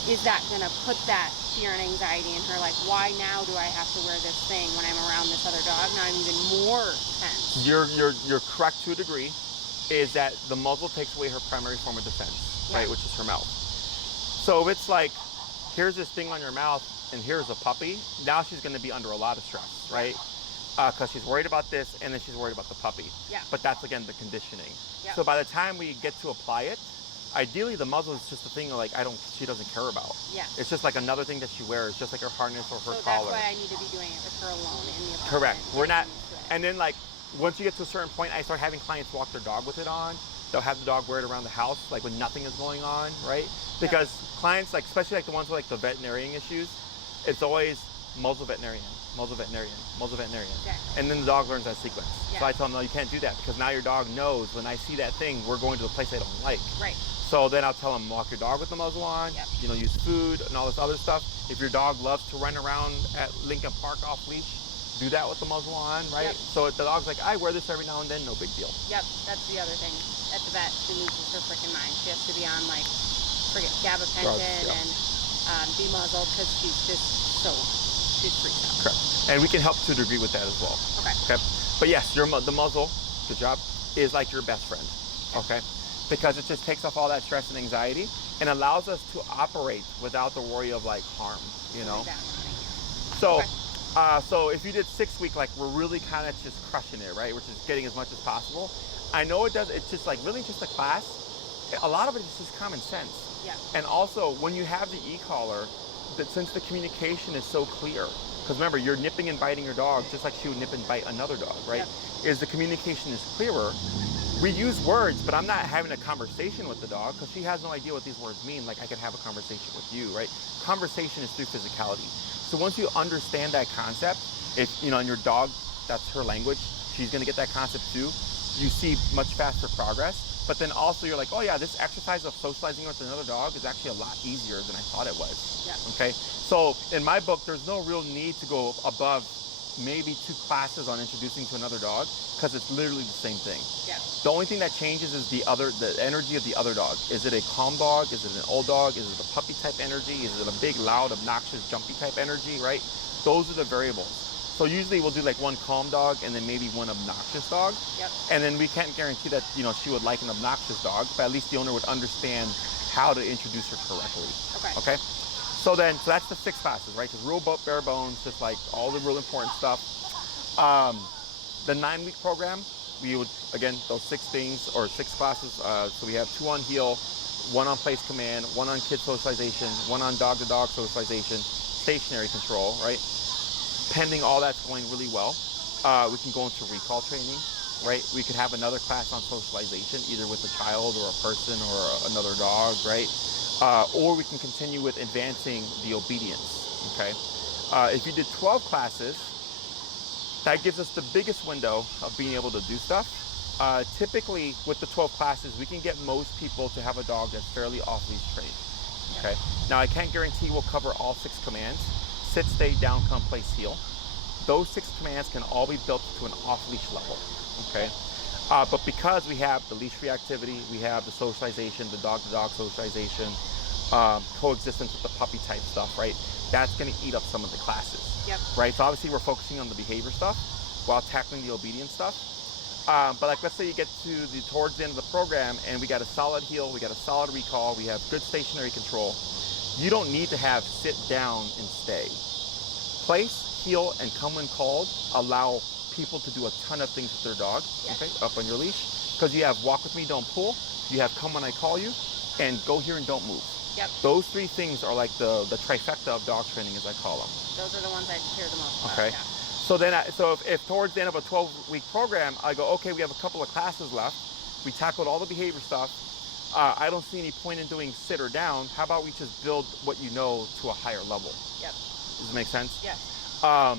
is that going to put that fear and anxiety in her? Like, why now do I have to wear this thing when I'm around this other dog? Now I'm even more tense. You're correct to a degree, is that the muzzle takes away her primary form of defense, right, which is her mouth. So if it's like, here's this thing on your mouth and here's a puppy, now she's going to be under a lot of stress, right? Because she's worried about this and then she's worried about the puppy. Yeah. But that's, again, the conditioning. Yeah. So by the time we get to apply it, ideally the muzzle is just a thing like she doesn't care about. Yeah. It's just like another thing that she wears, just like her harness or her So collar. that's why I need to be doing it with her alone in the apartment. Correct. We're not, getting used to it. and then like, once you get to a certain point, I start having clients walk their dog with it on. They'll have the dog wear it around the house, like when nothing is going on, right? Because clients, like especially like the ones with like the veterinarian issues, it's always muzzle veterinarian, muzzle veterinarian, muzzle veterinarian. Okay. And then the dog learns that sequence. Yeah. So I tell them, no, you can't do that because now your dog knows when I see that thing, we're going to the place I don't like. Right. So then I'll tell them, walk your dog with the muzzle on, Yep. you know, use food and all this other stuff. If your dog loves to run around at Lincoln Park off leash, do that with the muzzle on, right? Yep. So if the dog's like, I wear this every now and then, no big deal. Yep, that's the other thing. At the vet, she loses her freaking mind. She has to be on like gabapentin Drugs, and be muzzled because she's freaked out. Correct. And we can help to a degree with that as well. Okay. Okay. But yes, the muzzle, good job, is like your best friend. Okay. Because it just takes off all that stress and anxiety and allows us to operate without the worry of like harm, you know? So, so if you did 6 week, like we're really kind of just crushing it, right? Which is getting as much as possible. I know it does, it's just like really just a class. A lot of it is just common sense. Yeah. And also when you have the e-collar, that since the communication is so clear, because remember, you're nipping and biting your dog just like she would nip and bite another dog, right? Yep. Is the communication is clearer. We use words, but I'm not having a conversation with the dog because she has no idea what these words mean. Like I could have a conversation with you, right? Conversation is through physicality. So once you understand that concept, if you know, and your dog, that's her language, she's gonna get that concept too. You see much faster progress. But then also you're like, oh yeah, this exercise of socializing with another dog is actually a lot easier than I thought it was. Yeah. Okay. So in my book, there's no real need to go above maybe 2 classes on introducing to another dog because it's literally the same thing. Yeah. The only thing that changes is the energy of the other dog. Is it a calm dog? Is it an old dog? Is it a puppy type energy? Is it a big, loud, obnoxious, jumpy type energy, right? Those are the variables. So usually we'll do like 1 calm dog and then maybe 1 obnoxious dog. Yep. And then we can't guarantee that, you know, she would like an obnoxious dog, but at least the owner would understand how to introduce her correctly. Okay. Okay? So that's the 6 classes, right? Just real bare bones, just like all the real important stuff. The 9-week program, we would, again, those 6 things or 6 classes. So we have 2 on heel, 1 on place command, 1 on kid socialization, 1 on dog to dog socialization, stationary control, right? Pending all that's going really well, we can go into recall training, right? We could have another class on socialization, either with a child or a person or another dog, right? Or we can continue with advancing the obedience, okay? If you did 12 classes, that gives us the biggest window of being able to do stuff. Typically, with the 12 classes, we can get most people to have a dog that's fairly off-leash trained, okay? Now, I can't guarantee we'll cover all 6 commands. Sit, stay, down, come, place, heel. Those 6 commands can all be built to an off-leash level, okay? But because we have the leash reactivity, we have the socialization, the dog-to-dog socialization, coexistence with the puppy type stuff, right? That's gonna eat up some of the classes, right? So obviously we're focusing on the behavior stuff while tackling the obedience stuff. But like, let's say you get to towards the end of the program and we got a solid heel, we got a solid recall, we have good stationary control. You don't need to have sit down and stay. Place, heel, and come when called allow people to do a ton of things with their dog, okay, up on your leash. because you have walk with me, don't pull, you have come when I call you, and go here and don't move. Yep. Those 3 things are like the trifecta of dog training, as I call them. Those are the ones I hear the most about. Okay. Yeah. So then, if towards the end of a 12-week program, I go, okay, we have a couple of classes left. We tackled all the behavior stuff. I don't see any point in doing sit or down. How about we just build what you know to a higher level? Yep. Does it make sense? Yeah.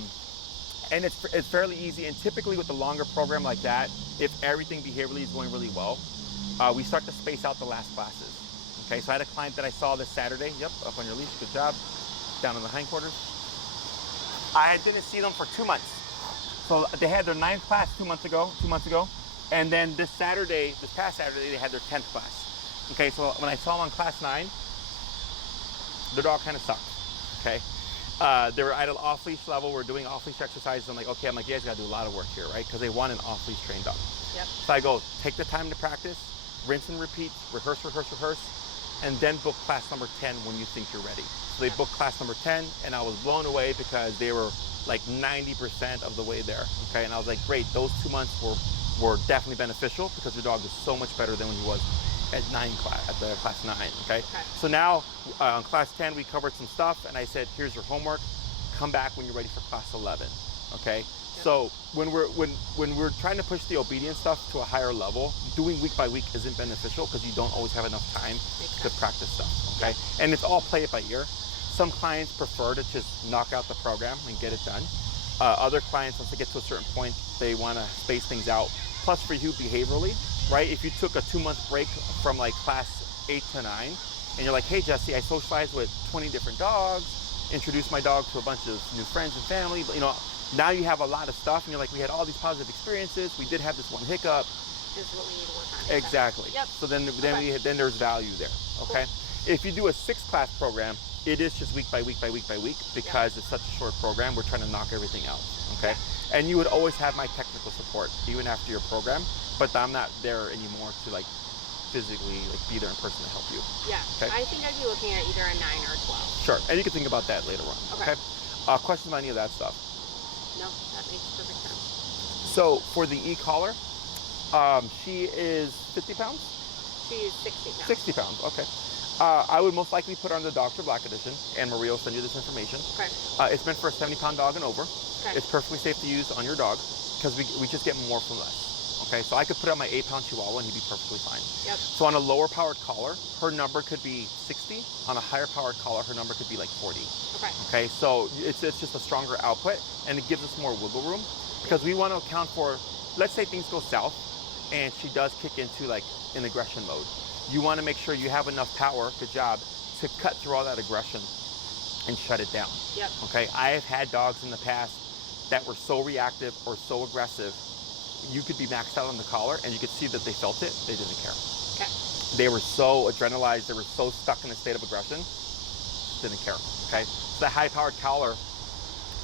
And it's fairly easy. And typically with a longer program like that, if everything behaviorally is going really well, we start to space out the last classes. Okay, so I had a client that I saw this Saturday. Yep, up on your leash, good job. Down in the hindquarters. I didn't see them for 2 months. So they had their 9th class 2 months ago. And then this past Saturday, they had their 10th class. Okay, so when I saw them on class 9, their dog kind of sucked. Okay. They were at an off-leash level. We're doing off-leash exercises. I'm like, okay, you guys got to do a lot of work here, right? Because they want an off-leash trained dog. Yep. So I go, take the time to practice, rinse and repeat, rehearse, and then book class number 10 when you think you're ready. So they booked class number 10, and I was blown away because they were like 90% of the way there. Okay, and I was like, great, those 2 months were definitely beneficial because your dog is so much better than when he was at class 9. Okay, so now on class 10 we covered some stuff, and I said, here's your homework. Come back when you're ready for class 11. Okay. Yep. So when we're trying to push the obedience stuff to a higher level, doing week by week isn't beneficial because you don't always have enough time to practice stuff. Okay, and it's all play it by ear. Some clients prefer to just knock out the program and get it done. Other clients, once they get to a certain point, they want to space things out. Plus for you behaviorally, right? If you took a 2-month break from like class 8 to 9, and you're like, hey Jesse, I socialized with 20 different dogs, introduced my dog to a bunch of new friends and family, but now you have a lot of stuff, and you're like, we had all these positive experiences, we did have this one hiccup. This is what we need to work on. Exactly. Yep. So then there's value there. Okay. Cool. If you do a 6-class program, it is just week by week because it's such a short program. We're trying to knock everything out. Okay. And you would always have my technical support even after your program, but I'm not there anymore to like physically be there in person to help you. Yeah. Okay. I think I'd be looking at either a 9 or a 12. Sure. And you can think about that later on. Okay. Questions on any of that stuff? No, that makes perfect sense. So for the e-collar, she is 50 pounds? She's 60 pounds. 60 pounds, okay. I would most likely put her on the Dr. Black edition, and Maria will send you this information. Okay. It's meant for a 70-pound dog and over. Okay. It's perfectly safe to use on your dog because we just get more from less. Okay, so I could put it on my 8-pound Chihuahua and he'd be perfectly fine. Yep. So on a lower powered collar, her number could be 60. On a higher powered collar, her number could be like 40. Okay. Okay, so it's just a stronger output, and it gives us more wiggle room because we want to account for, let's say things go south and she does kick into like an aggression mode. You want to make sure you have enough power, good job, to cut through all that aggression and shut it down. Yep. Okay, I have had dogs in the past that were so reactive or so aggressive, you could be maxed out on the collar and you could see that they felt it, they didn't care. Okay. They were so adrenalized, they were so stuck in a state of aggression, didn't care. Okay, so the high-powered collar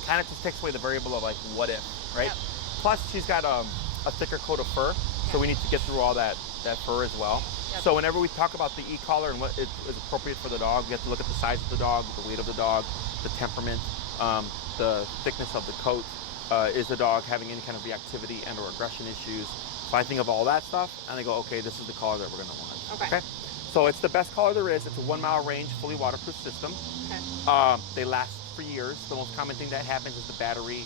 kind of just takes away the variable of like, what if, right? Yep. Plus, she's got a thicker coat of fur, so we need to get through all that fur as well. Yep. So whenever we talk about the e-collar and what is appropriate for the dog, we have to look at the size of the dog, the weight of the dog, the temperament, the thickness of the coat. Is the dog having any kind of reactivity and or aggression issues? So I think of all that stuff and I go, okay, this is the collar that we're gonna want. Okay. So it's the best collar there is. It's a 1-mile range, fully waterproof system. Okay. They last for years. The most common thing that happens is the battery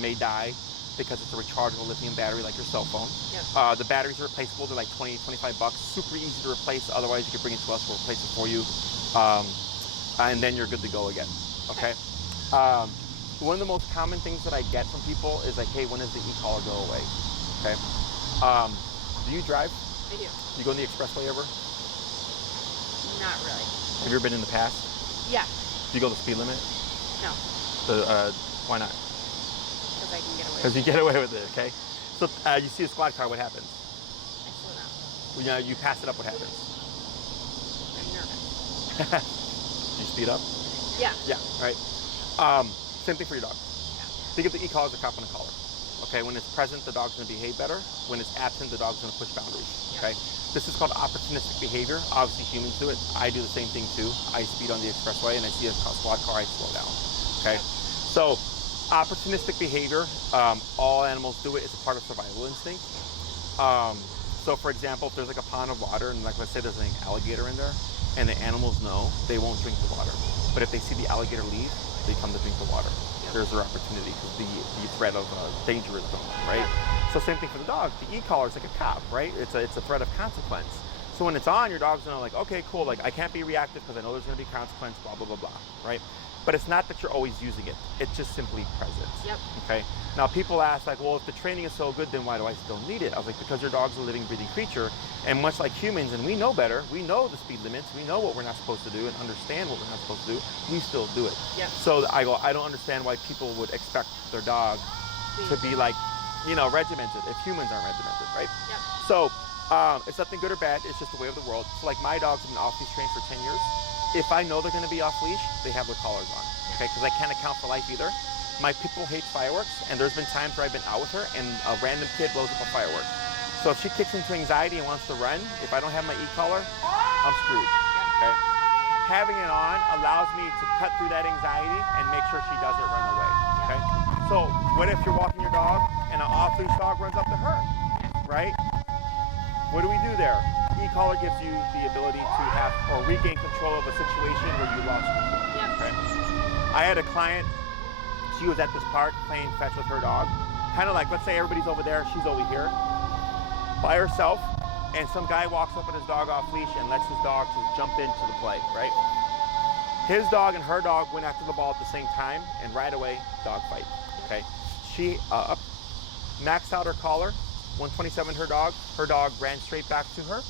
may die because it's a rechargeable lithium battery like your cell phone. Yep. The batteries are replaceable. They're like 20, 25 bucks. Super easy to replace. Otherwise, you could bring it to us. We'll replace it for you. And then you're good to go again. Okay. One of the most common things that I get from people is like, hey, when does the e-collar go away? Okay. Do you drive? I do. You go on the expressway ever? Not really. Have you ever been in the past? Yeah. Do you go the speed limit? No. Why not? Because I can get away. Because you get away with it, okay? So you see a squad car, what happens? I slow down. When you pass it up, what happens? I'm nervous. Do you speed up? Yeah. Yeah, right. Same thing for your dog. Yeah. Think of the e-collar as a cop and a collar. Okay, when it's present, the dog's going to behave better. When it's absent, the dog's going to push boundaries. Okay, this is called opportunistic behavior. Obviously, humans do it. I do the same thing too. I speed on the expressway, and I see a squad car, I slow down. Okay, so opportunistic behavior. All animals do it. It's a part of survival instinct. So for example, if there's like a pond of water and like let's say there's an alligator in there and the animals know, they won't drink the water. But if they see the alligator leave, they come to drink the water. There's their opportunity because the threat of danger is gone, right? So same thing for the dog. The e-collar is like a cop, right? It's a threat of consequence. So when it's on, your dog's gonna like, okay, cool, like I can't be reactive because I know there's gonna be consequence, blah, blah, blah, blah, right? But it's not that you're always using it. It's just simply present. Yep. Okay. Now people ask like, well, if the training is so good, then why do I still need it? I was like, because your dog's a living, breathing creature, and much like humans, and we know better, we know the speed limits, we know what we're not supposed to do, and understand what we're not supposed to do. We still do it. Yep. So I go, I don't understand why people would expect their dog to be like, you know, regimented if humans aren't regimented, right? Yep. So it's nothing good or bad. It's just the way of the world. So like my dogs have been off leash trained for 10 years. If I know they're going to be off leash, they have their collars on, okay? Because I can't account for life either. My pit bull hates fireworks, and there's been times where I've been out with her and a random kid blows up a firework. So if she kicks into anxiety and wants to run, if I don't have my e-collar, I'm screwed, okay? Having it on allows me to cut through that anxiety and make sure she doesn't run away, okay? So what if you're walking your dog and an off-leash dog runs up to her, right? What do we do there? E-collar gives you the ability to have or regain control of a situation where you lost control. Yep. Okay? I had a client, she was at this park playing fetch with her dog. Kind of like, let's say everybody's over there, she's over here by herself, and some guy walks up with his dog off leash and lets his dog just jump into the play, right? His dog and her dog went after the ball at the same time, and right away, dog fight, okay? She maxed out her collar, 127 her dog ran straight back to her,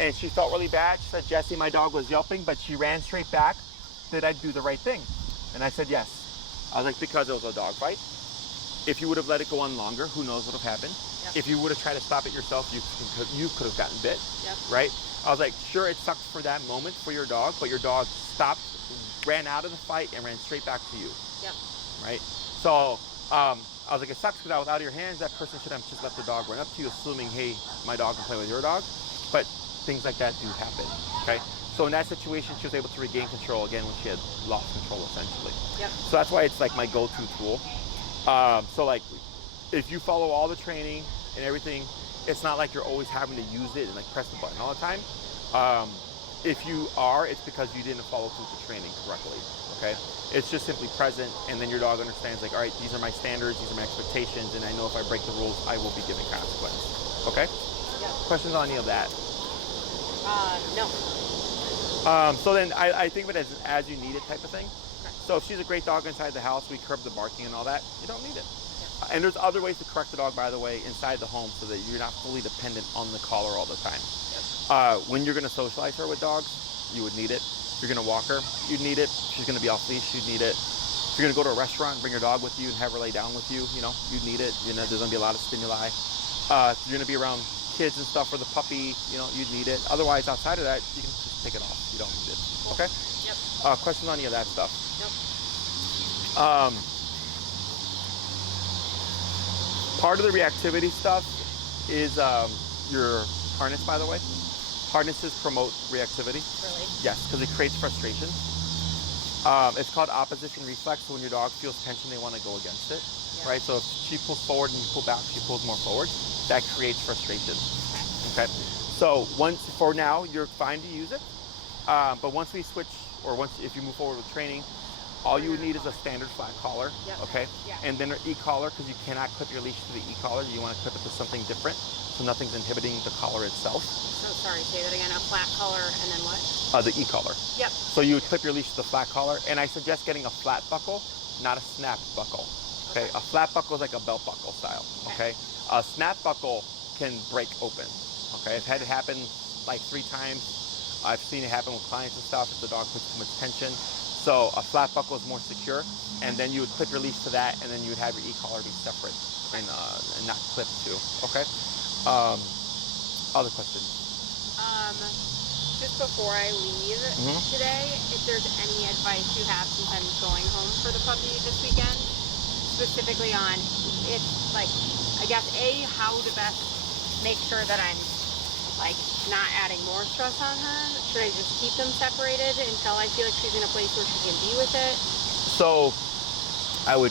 and she felt really bad. She said, Jesse, my dog was yelping, but she ran straight back. Did I do the right thing? And I said, yes. I was like, because it was a dog fight. If you would have let it go on longer, who knows what would have happened? Yep. If you would have tried to stop it yourself, you could have gotten bit, Yep. right? I was like, sure, it sucked for that moment for your dog, but your dog stopped, ran out of the fight, and ran straight back to you, Yep. right? So I was like, it sucks because I was out of your hands. That person should have just let the dog run up to you, assuming, hey, my dog can play with your dog. But things like that do happen, okay? So in that situation, she was able to regain control again when she had lost control, essentially. Yep. So that's why it's like my go-to tool. So like, if you follow all the training and everything, it's not like you're always having to use it and like press the button all the time. If you are, it's because you didn't follow through the training correctly, okay? It's just simply present, and then your dog understands like, all right, these are my standards, these are my expectations, and I know if I break the rules, I will be given consequence, okay? Yep. Questions on any of that? No. So then I think of it as you need it type of thing. Okay. So if she's a great dog inside the house, we curb the barking and all that, you don't need it. And there's other ways to correct the dog, by the way, inside the home so that you're not fully dependent on the collar all the time. When you're going to socialize her with dogs, you would need it. If you're going to walk her, you'd need it. If she's going to be off leash, you'd need it. If you're going to go to a restaurant and bring your dog with you and have her lay down with you, you know, you'd need it. You know, there's going to be a lot of stimuli. If you're going to be around kids and stuff, or the puppy, you know, you'd need it. Otherwise, outside of that, you can just take it off. You don't need it. Okay? Yep. Questions on any of that stuff? Nope. Part of the reactivity stuff is your harness, by the way. Harnesses promote reactivity. Really? Yes, because it creates frustration. It's called opposition reflex. So when your dog feels tension, they want to go against it, right? So if she pulls forward and you pull back, she pulls more forward. That creates frustration. Okay. So for now, you're fine to use it. But once we switch, or if you move forward with training, all you would need is a standard flat collar, okay? Yeah. And then an e-collar, because you cannot clip your leash to the e-collar. You want to clip it to something different, so nothing's inhibiting the collar itself. So sorry, say that again. A flat collar and then what? The e-collar. Yep. So you would clip your leash to the flat collar, and I suggest getting a flat buckle, not a snap buckle. Okay. A flat buckle is like a belt buckle style. Okay. A snap buckle can break open. Okay. I've had it happen like 3 times. I've seen it happen with clients and stuff if the dog puts too much tension. So a flat buckle is more secure, and then you would clip your leash to that, and then you would have your e-collar be separate and not clipped too. Okay. Other questions? Just before I leave today, if there's any advice you have since I'm going home for the puppy this weekend, specifically on if, like, I guess how to best make sure that I'm like not adding more stress on her. Should I just keep them separated until I feel like she's in a place where she can be with it? So I would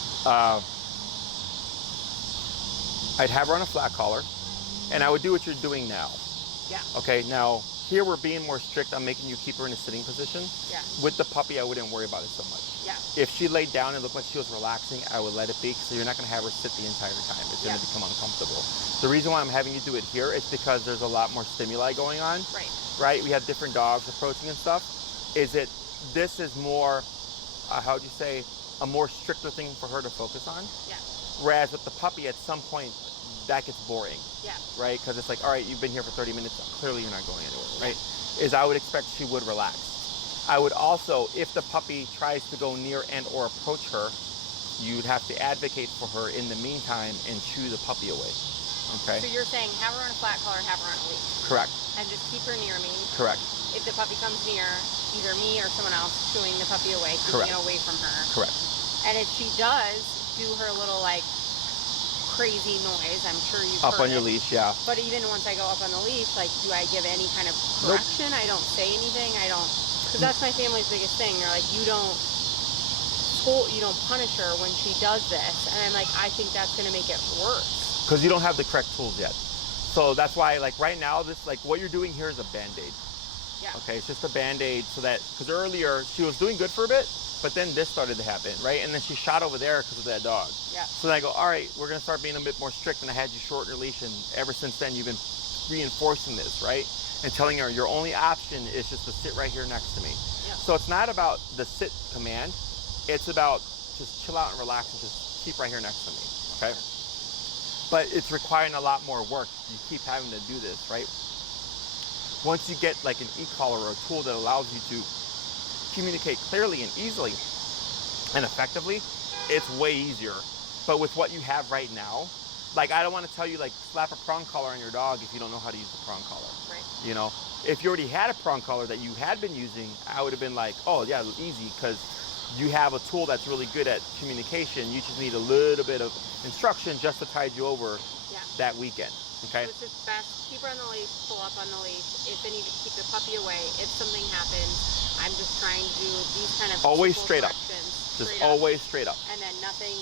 I'd have her on a flat collar, And I would do what you're doing now. Yeah. Okay, now here we're being more strict. I'm making you keep her in a sitting position. Yeah. With the puppy, I wouldn't worry about it so much. Yeah. If she laid down and looked like she was relaxing, I would let it be, so you're not going to have her sit the entire time. It's going to become uncomfortable. The reason why I'm having you do it here is because there's a lot more stimuli going on. Right. Right? We have different dogs approaching and stuff. This is more, how would you say, a more stricter thing for her to focus on? Yeah. Whereas with the puppy, at some point, that gets boring. Yeah. Right? Because it's like, all right, you've been here for 30 minutes. Clearly, you're not going anywhere. Right? Is I would expect she would relax. I would also, if the puppy tries to go near and or approach her, you'd have to advocate for her in the meantime and shoo the puppy away. Okay? So you're saying have her on a flat collar, have her on a leash. Correct. And just keep her near me. Correct. If the puppy comes near, either me or someone else, shooing the puppy away, keeping it away from her. Correct. And if she does do her little like crazy noise, I'm sure you've Up heard on your it. leash, yeah. But even once I go up on the leash, like, do I give any kind of correction? I don't say anything. I don't, because that's my family's biggest thing. They're like, you don't punish her when she does this. And I'm like, I think that's going to make it worse. Because you don't have the correct tools yet. So that's why, like right now, what you're doing here is a Band-Aid. Yeah. Okay, it's just a Band-Aid so that, because earlier she was doing good for a bit, but then this started to happen, right? And then she shot over there because of that dog. Yeah. So then I go, all right, we're going to start being a bit more strict, and I had you shorten your leash, and ever since then you've been reinforcing this, right? And telling her your only option is just to sit right here next to me. Yeah. So it's not about the sit command, it's about just chill out and relax and just keep right here next to me, okay? But it's requiring a lot more work. You keep having to do this, right? Once you get like an e-collar or a tool that allows you to communicate clearly and easily and effectively, it's way easier. But with what you have right now, like I don't want to tell you like slap a prong collar on your dog if you don't know how to use the prong collar. Right. You know, if you already had a prong collar that you had been using, I would have been like, oh yeah, easy, because you have a tool that's really good at communication. You just need a little bit of instruction just to tide you over that weekend. Okay. So it's just best keep her on the leash, pull up on the leash. If any, keep the puppy away. If something happens, I'm just trying to do these kind of always straight up. Just always straight up. And then nothing.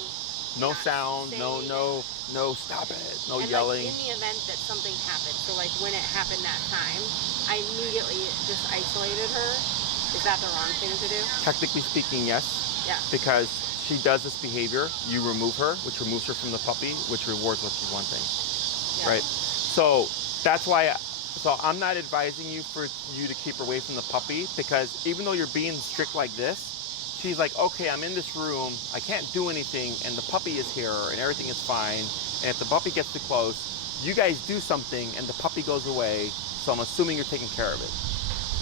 No sound. No stop it. No and yelling. Like in the event that something happened, so like when it happened that time, I immediately just isolated her. Is that the wrong thing to do? Technically speaking, yes. Yeah. Because she does this behavior, you remove her, which removes her from the puppy, which rewards what she's wanting. Yeah. Right? So that's why, so I'm not advising you for you to keep her away from the puppy, because even though you're being strict like this, she's like, okay, I'm in this room, I can't do anything, and the puppy is here, and everything is fine, and if the puppy gets too close, you guys do something, and the puppy goes away, so I'm assuming you're taking care of it.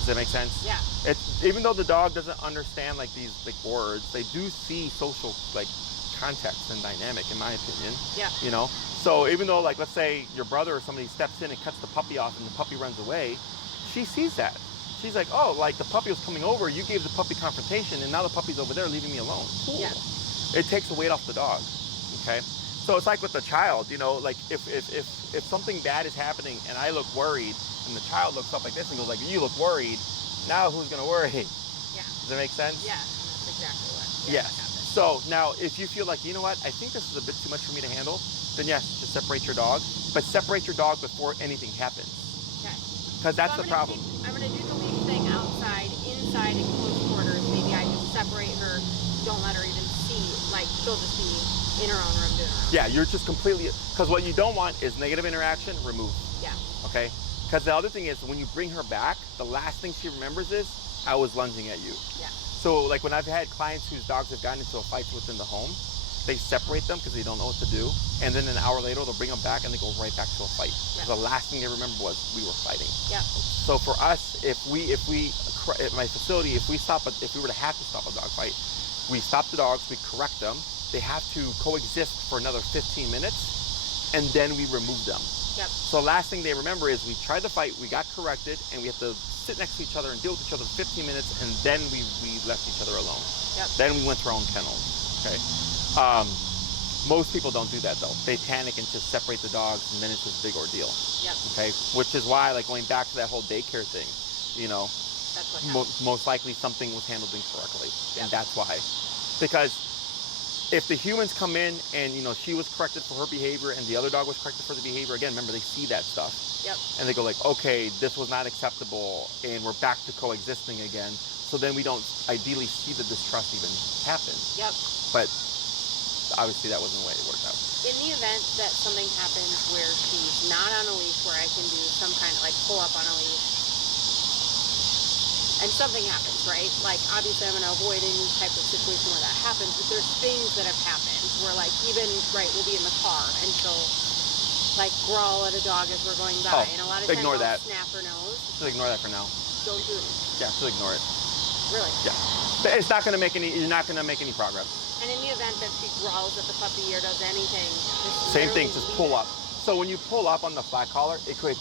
Does that make sense? Yeah. Even though the dog doesn't understand like these big words, they do see social like context and dynamic, in my opinion. Yeah. You know? So even though like, let's say your brother or somebody steps in and cuts the puppy off and the puppy runs away, she sees that. She's like, oh, like the puppy was coming over, you gave the puppy confrontation, and now the puppy's over there leaving me alone. Cool. Yeah. It takes the weight off the dog. Okay? So it's like with the child, you know, like if something bad is happening and I look worried, and the child looks up like this and goes like, you look worried, now who's gonna worry? Yeah. Does that make sense? Yeah, that's exactly what. Yes. So now if you feel like, you know what, I think this is a bit too much for me to handle, then yes, just separate your dog, but separate your dog before anything happens. Okay. Because that's the problem. I'm gonna do the leash thing outside, inside in close quarters. Maybe I just separate her, don't let her even see, like she'll just be in her own room doing her own. Yeah, you're just completely, because what you don't want is negative interaction, remove. Yeah. Okay? Because the other thing is, when you bring her back, the last thing she remembers is, I was lunging at you. Yeah. So like when I've had clients whose dogs have gotten into a fight within the home, they separate them because they don't know what to do. And then an hour later, they'll bring them back and they go right back to a fight. Yeah. The last thing they remember was, we were fighting. Yeah. So for us, if we at my facility, if we were to have to stop a dog fight, we stop the dogs, we correct them. They have to coexist for another 15 minutes, and then we remove them. Yep. So last thing they remember is we tried the fight, we got corrected, and we have to sit next to each other and deal with each other for 15 minutes, and then we left each other alone. Yep. Then we went to our own kennel. Okay. Most people don't do that though. They panic and just separate the dogs, and then it's this big ordeal. Yep. Okay. Which is why, like going back to that whole daycare thing, you know, that's what most likely something was handled incorrectly, yep. and that's why. Because if the humans come in and, you know, she was corrected for her behavior and the other dog was corrected for the behavior, again, remember, they see that stuff. Yep. And they go like, okay, this was not acceptable and we're back to coexisting again. So then we don't ideally see the distrust even happen. Yep. But obviously that wasn't the way it worked out. In the event that something happens where she's not on a leash, where I can do some kind of like pull up on a leash, and something happens, right? Like obviously I'm going to avoid any type of situation where that happens, but there's things that have happened where like even, right, we'll be in the car and she'll like growl at a dog as we're going by, and a lot of times ignore I'll that. snap her nose. She'll ignore that for now. Don't do it. Yeah, she'll ignore it. Really? Yeah. It's not going to make any, you're not going to make any progress. And in the event that she growls at the puppy or does anything, Same thing, just pull up. So when you pull up on the flat collar, it creates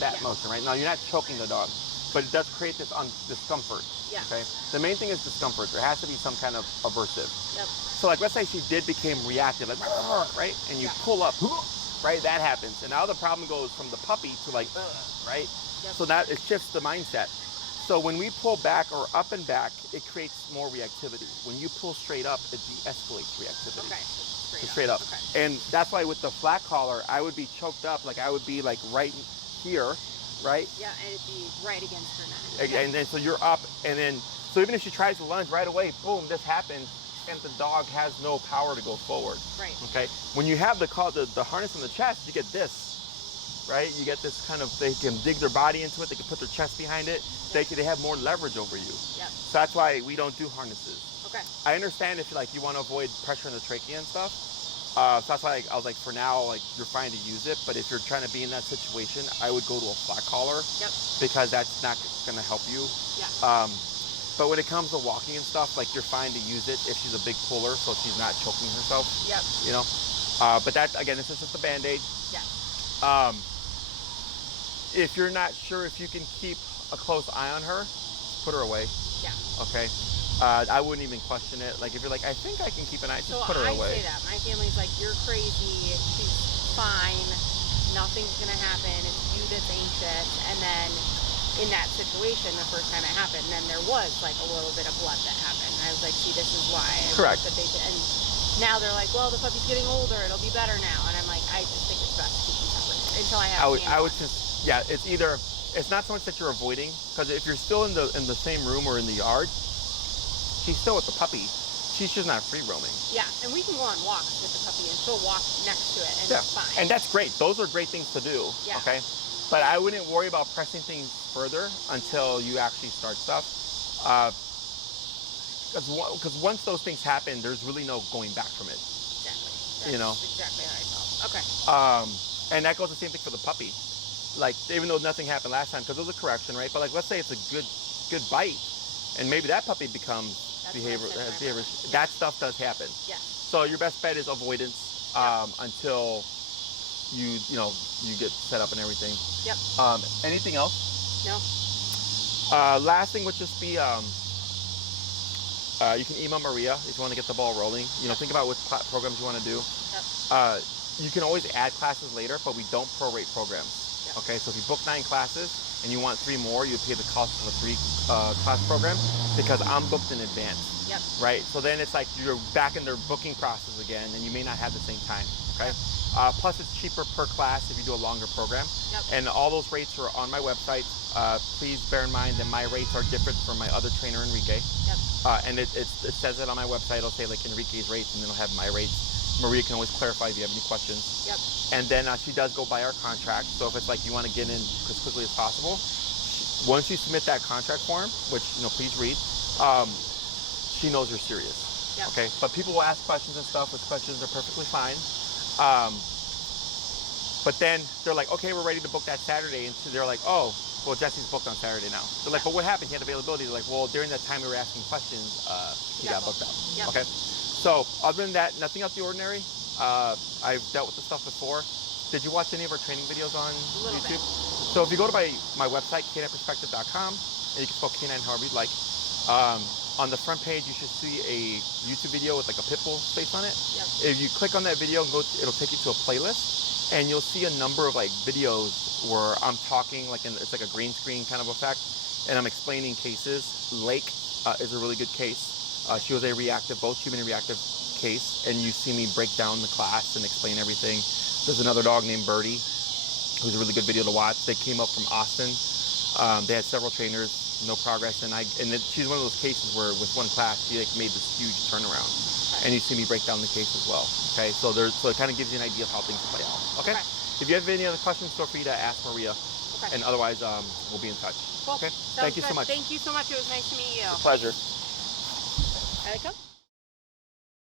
that motion, right? Now you're not choking the dog, but it does create this discomfort. Yeah. Okay. The main thing is discomfort. There has to be some kind of aversive. Yep. So like, let's say she became reactive, like, right? And you pull up, right? That happens. And now the problem goes from the puppy to like, right? Yep. So that it shifts the mindset. So when we pull back or up and back, it creates more reactivity. When you pull straight up, it de-escalates reactivity. Okay. Straight up. Okay. And that's why with the flat collar, I would be choked up. Like I would be like right here, right? Yeah, and it'd be right against her neck. And, and then so you're up, and then so even if she tries to lunge right away, boom, this happens, and the dog has no power to go forward. Right. Okay. When you have the harness on the chest, you get this. Right, you get this kind of, they can dig their body into it, they can put their chest behind it, they have more leverage over you. Yep. So that's why we don't do harnesses. Okay. I understand if you want to avoid pressure in the trachea and stuff. So that's why I was like, for now, like you're fine to use it, but if you're trying to be in that situation, I would go to a flat collar. Yep. Because that's not going to help you. Yeah. But when it comes to walking and stuff, like you're fine to use it if she's a big puller, so she's not choking herself. Yep. You know. But that, again, this is just a Band-Aid. Yeah. If you're not sure if you can keep a close eye on her, put her away. Yeah. Okay. I wouldn't even question it. Like if you're like, I think I can keep an eye, just put her away. So I say that. My family's like, you're crazy. She's fine. Nothing's gonna happen. It's you that's anxious. And then in that situation, the first time it happened, then there was like a little bit of blood that happened. And I was like, see, this is why. And correct. that they did. And now they're like, well, the puppy's getting older. It'll be better now. And I'm like, I just think it's best to keep them separate until I have. I would just. Yeah, it's either, it's not so much that you're avoiding, because if you're still in the same room or in the yard, she's still with the puppy. She's just not free roaming. Yeah, and we can go on walks with the puppy and she'll walk next to it and it's fine. And that's great. Those are great things to do. Yeah. Okay. But I wouldn't worry about pressing things further until you actually start stuff. Because once those things happen, there's really no going back from it. Exactly. You know? Exactly how I felt. Okay. And that goes the same thing for the puppy. Like, even though nothing happened last time, because it was a correction, right? But like, let's say it's a good bite, and maybe that puppy becomes behavior. That stuff does happen. Yeah. So your best bet is avoidance until you get set up and everything. Yep. Anything else? No. Last thing would just be you can email Maria if you want to get the ball rolling. Think about what programs you want to do. Yep. You can always add classes later, but we don't prorate programs. Yep. Okay, so if you book 9 classes and you want 3 more, you pay the cost of a 3 class program because I'm booked in advance. Yep. Right, so then it's like you're back in their booking process again, and you may not have the same time. Okay. Yep. Plus, it's cheaper per class if you do a longer program. Yep. And all those rates are on my website. Please bear in mind that my rates are different from my other trainer, Enrique. Yep. And it says it on my website. It'll say like Enrique's rates, and then it'll have my rates. Maria can always clarify if you have any questions. Yep. And then she does go by our contract. So if it's like you want to get in as quickly as possible, once you submit that contract form, which please read, she knows you're serious. Yep. Okay. But people will ask questions and stuff. With questions, they're perfectly fine. But then they're like, okay, we're ready to book that Saturday, and so they're like, oh, well, Jesse's booked on Saturday now. They're like, but what happened? He had availability. They're like, well, during that time we were asking questions, he got booked out. Yep. Okay. So other than that, nothing out the ordinary. I've dealt with this stuff before. Did you watch any of our training videos on YouTube? Bit. So if you go to my website, canineperspective.com, and you can spell canine however you'd like, on the front page you should see a YouTube video with like a pit bull face on it. Yep. If you click on that video, it'll take you to a playlist, and you'll see a number of like videos where I'm talking it's like a green screen kind of effect, and I'm explaining cases. Lake is a really good case. She was a reactive, both human and reactive case and you see me break down the class and explain everything, there's another dog named Birdie, who's a really good video to watch. They came up from Austin. They had several trainers, no progress, and she's one of those cases where with one class she like made this huge turnaround, and you see me break down the case as well. Okay, so it kind of gives you an idea of how things play out. Okay, if you have any other questions, feel free to ask Maria, and otherwise we'll be in touch. Cool. Okay, Sounds thank you so good. much. Thank you so much. It was nice to meet you. Pleasure. There they go.